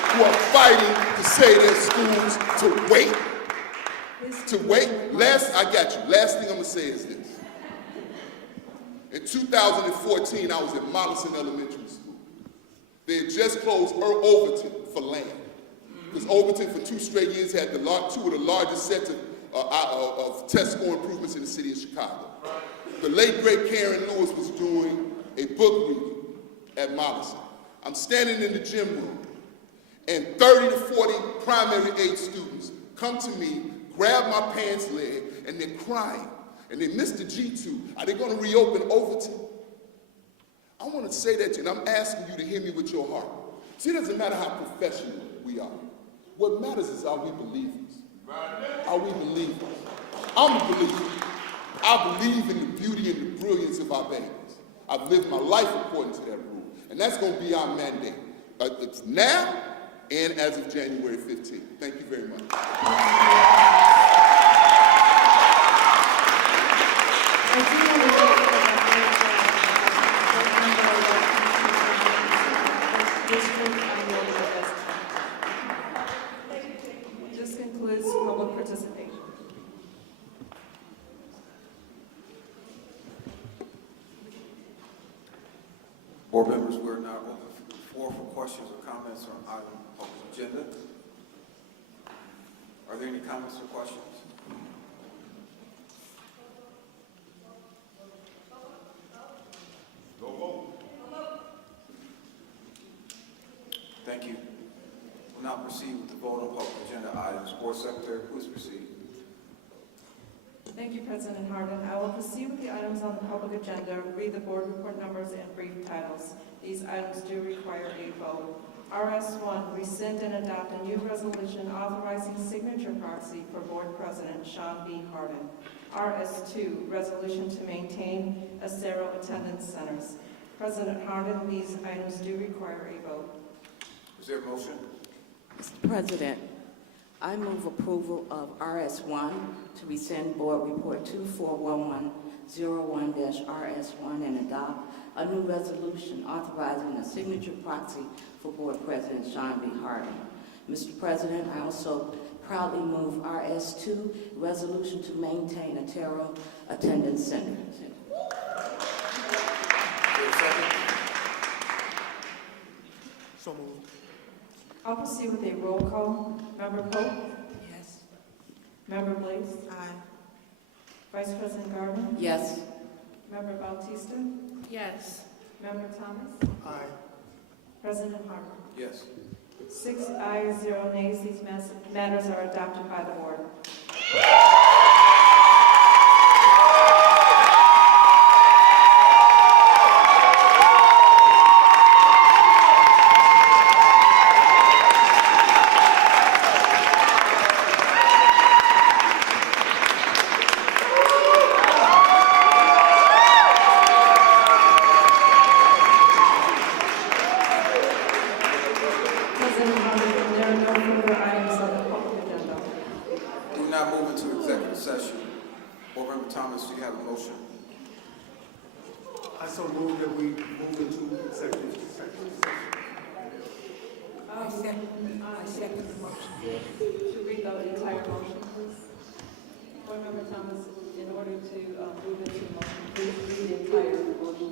who are fighting to save their schools to wait. Last thing I'm going to say is this. In 2014, I was at Mollison Elementary School. They had just closed Overton for land. Because Overton for 2 straight years had 2 of the largest sets of test score improvements in the city of Chicago. The late, great Karen Lewis was doing a book reading at Mollison. I'm standing in the gym room, and 30 to 40 primary age students come to me, grab my pants leg, and they're crying. And they missed the G2. Are they going to reopen Overton? I want to say that to you, and I'm asking you to hear me with your heart. See, it doesn't matter how professional we are. What matters is, are we believers? Are we believers? I'm a believer. I believe in the beauty and the brilliance of our babies. I've lived my life according to that rule. And that's going to be our mandate. It's now and as of January 15th. Thank you very much. This concludes public participation. Board members, we're now open for the floor for questions or comments on item on the agenda. Are there any comments or questions? Thank you. We'll now proceed with the vote on public agenda items. Board Secretary, please proceed. Thank you, President Harden. I will proceed with the items on the public agenda, read the board report numbers and brief titles. These items do require a vote. RS1, rescind and adopt a new resolution authorizing signature proxy for Board President Sean B. Harden. RS2, resolution to maintain Acero attendance centers. President Harden, these items do require a vote. Is there a motion? Mr. President, I move approval of RS1 to rescind Board Report 241101-RS1 and adopt a new resolution authorizing a signature proxy for Board President Sean B. Harden. Mr. President, I also proudly move RS2, resolution to maintain Acero attendance center. So moved. I'll proceed with a roll call. Member Pope? Yes. Member Blaze? Aye. Vice President Gardner? Yes. Member Bautista? Yes. Member Thomas? Aye. President Harden? Yes. 6 ayes, 0 nays. These matters are adopted by the board. President Harden, there are no further items on the public agenda. We will now move into executive session. Board Member Thomas, do you have a motion? I so move that we move into executive session. I second the motion. To read the entire motion, please. Board Member Thomas, in order to move into motion, please read the entire motion.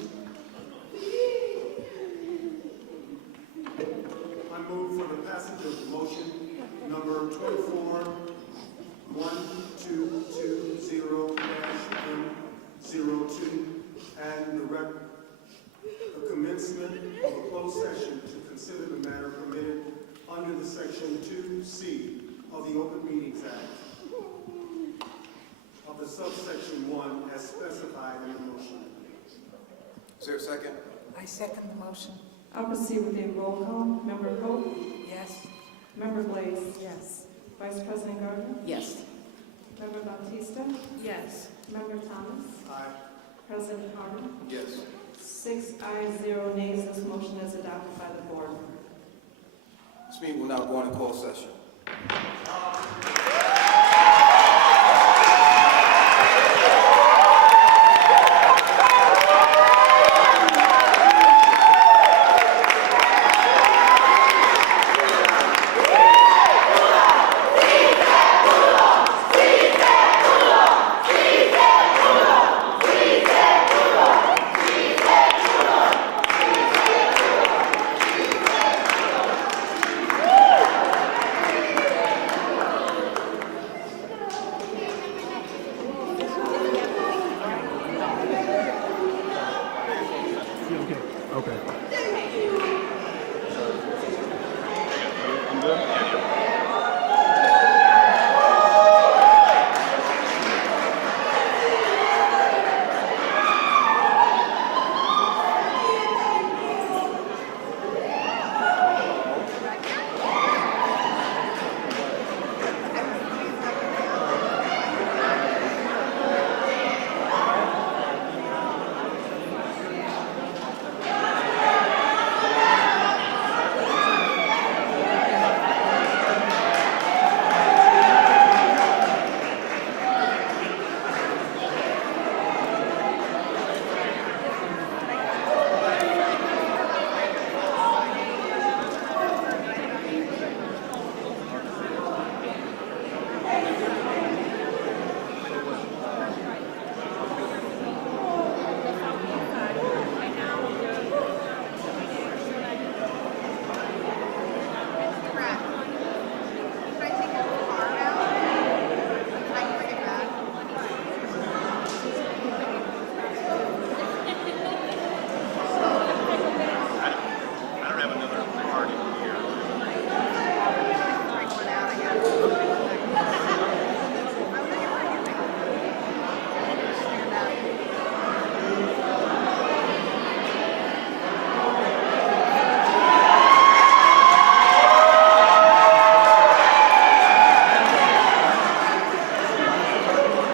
I move for the passage of the motion number 24-1220-02 and the commencement of a closed session to consider the matter permitted under the section 2C of the Open Meetings Act of the subsection 1 as specified in the motion. Is there a second? I second the motion. I'll proceed with a roll call. Member Pope? Yes. Member Blaze? Yes. Vice President Gardner? Yes. Member Bautista? Yes. Member Thomas? Aye. President Harden? Yes. 6 ayes, 0 nays. This motion is adopted by the board. This meeting will now go into closed session. Okay.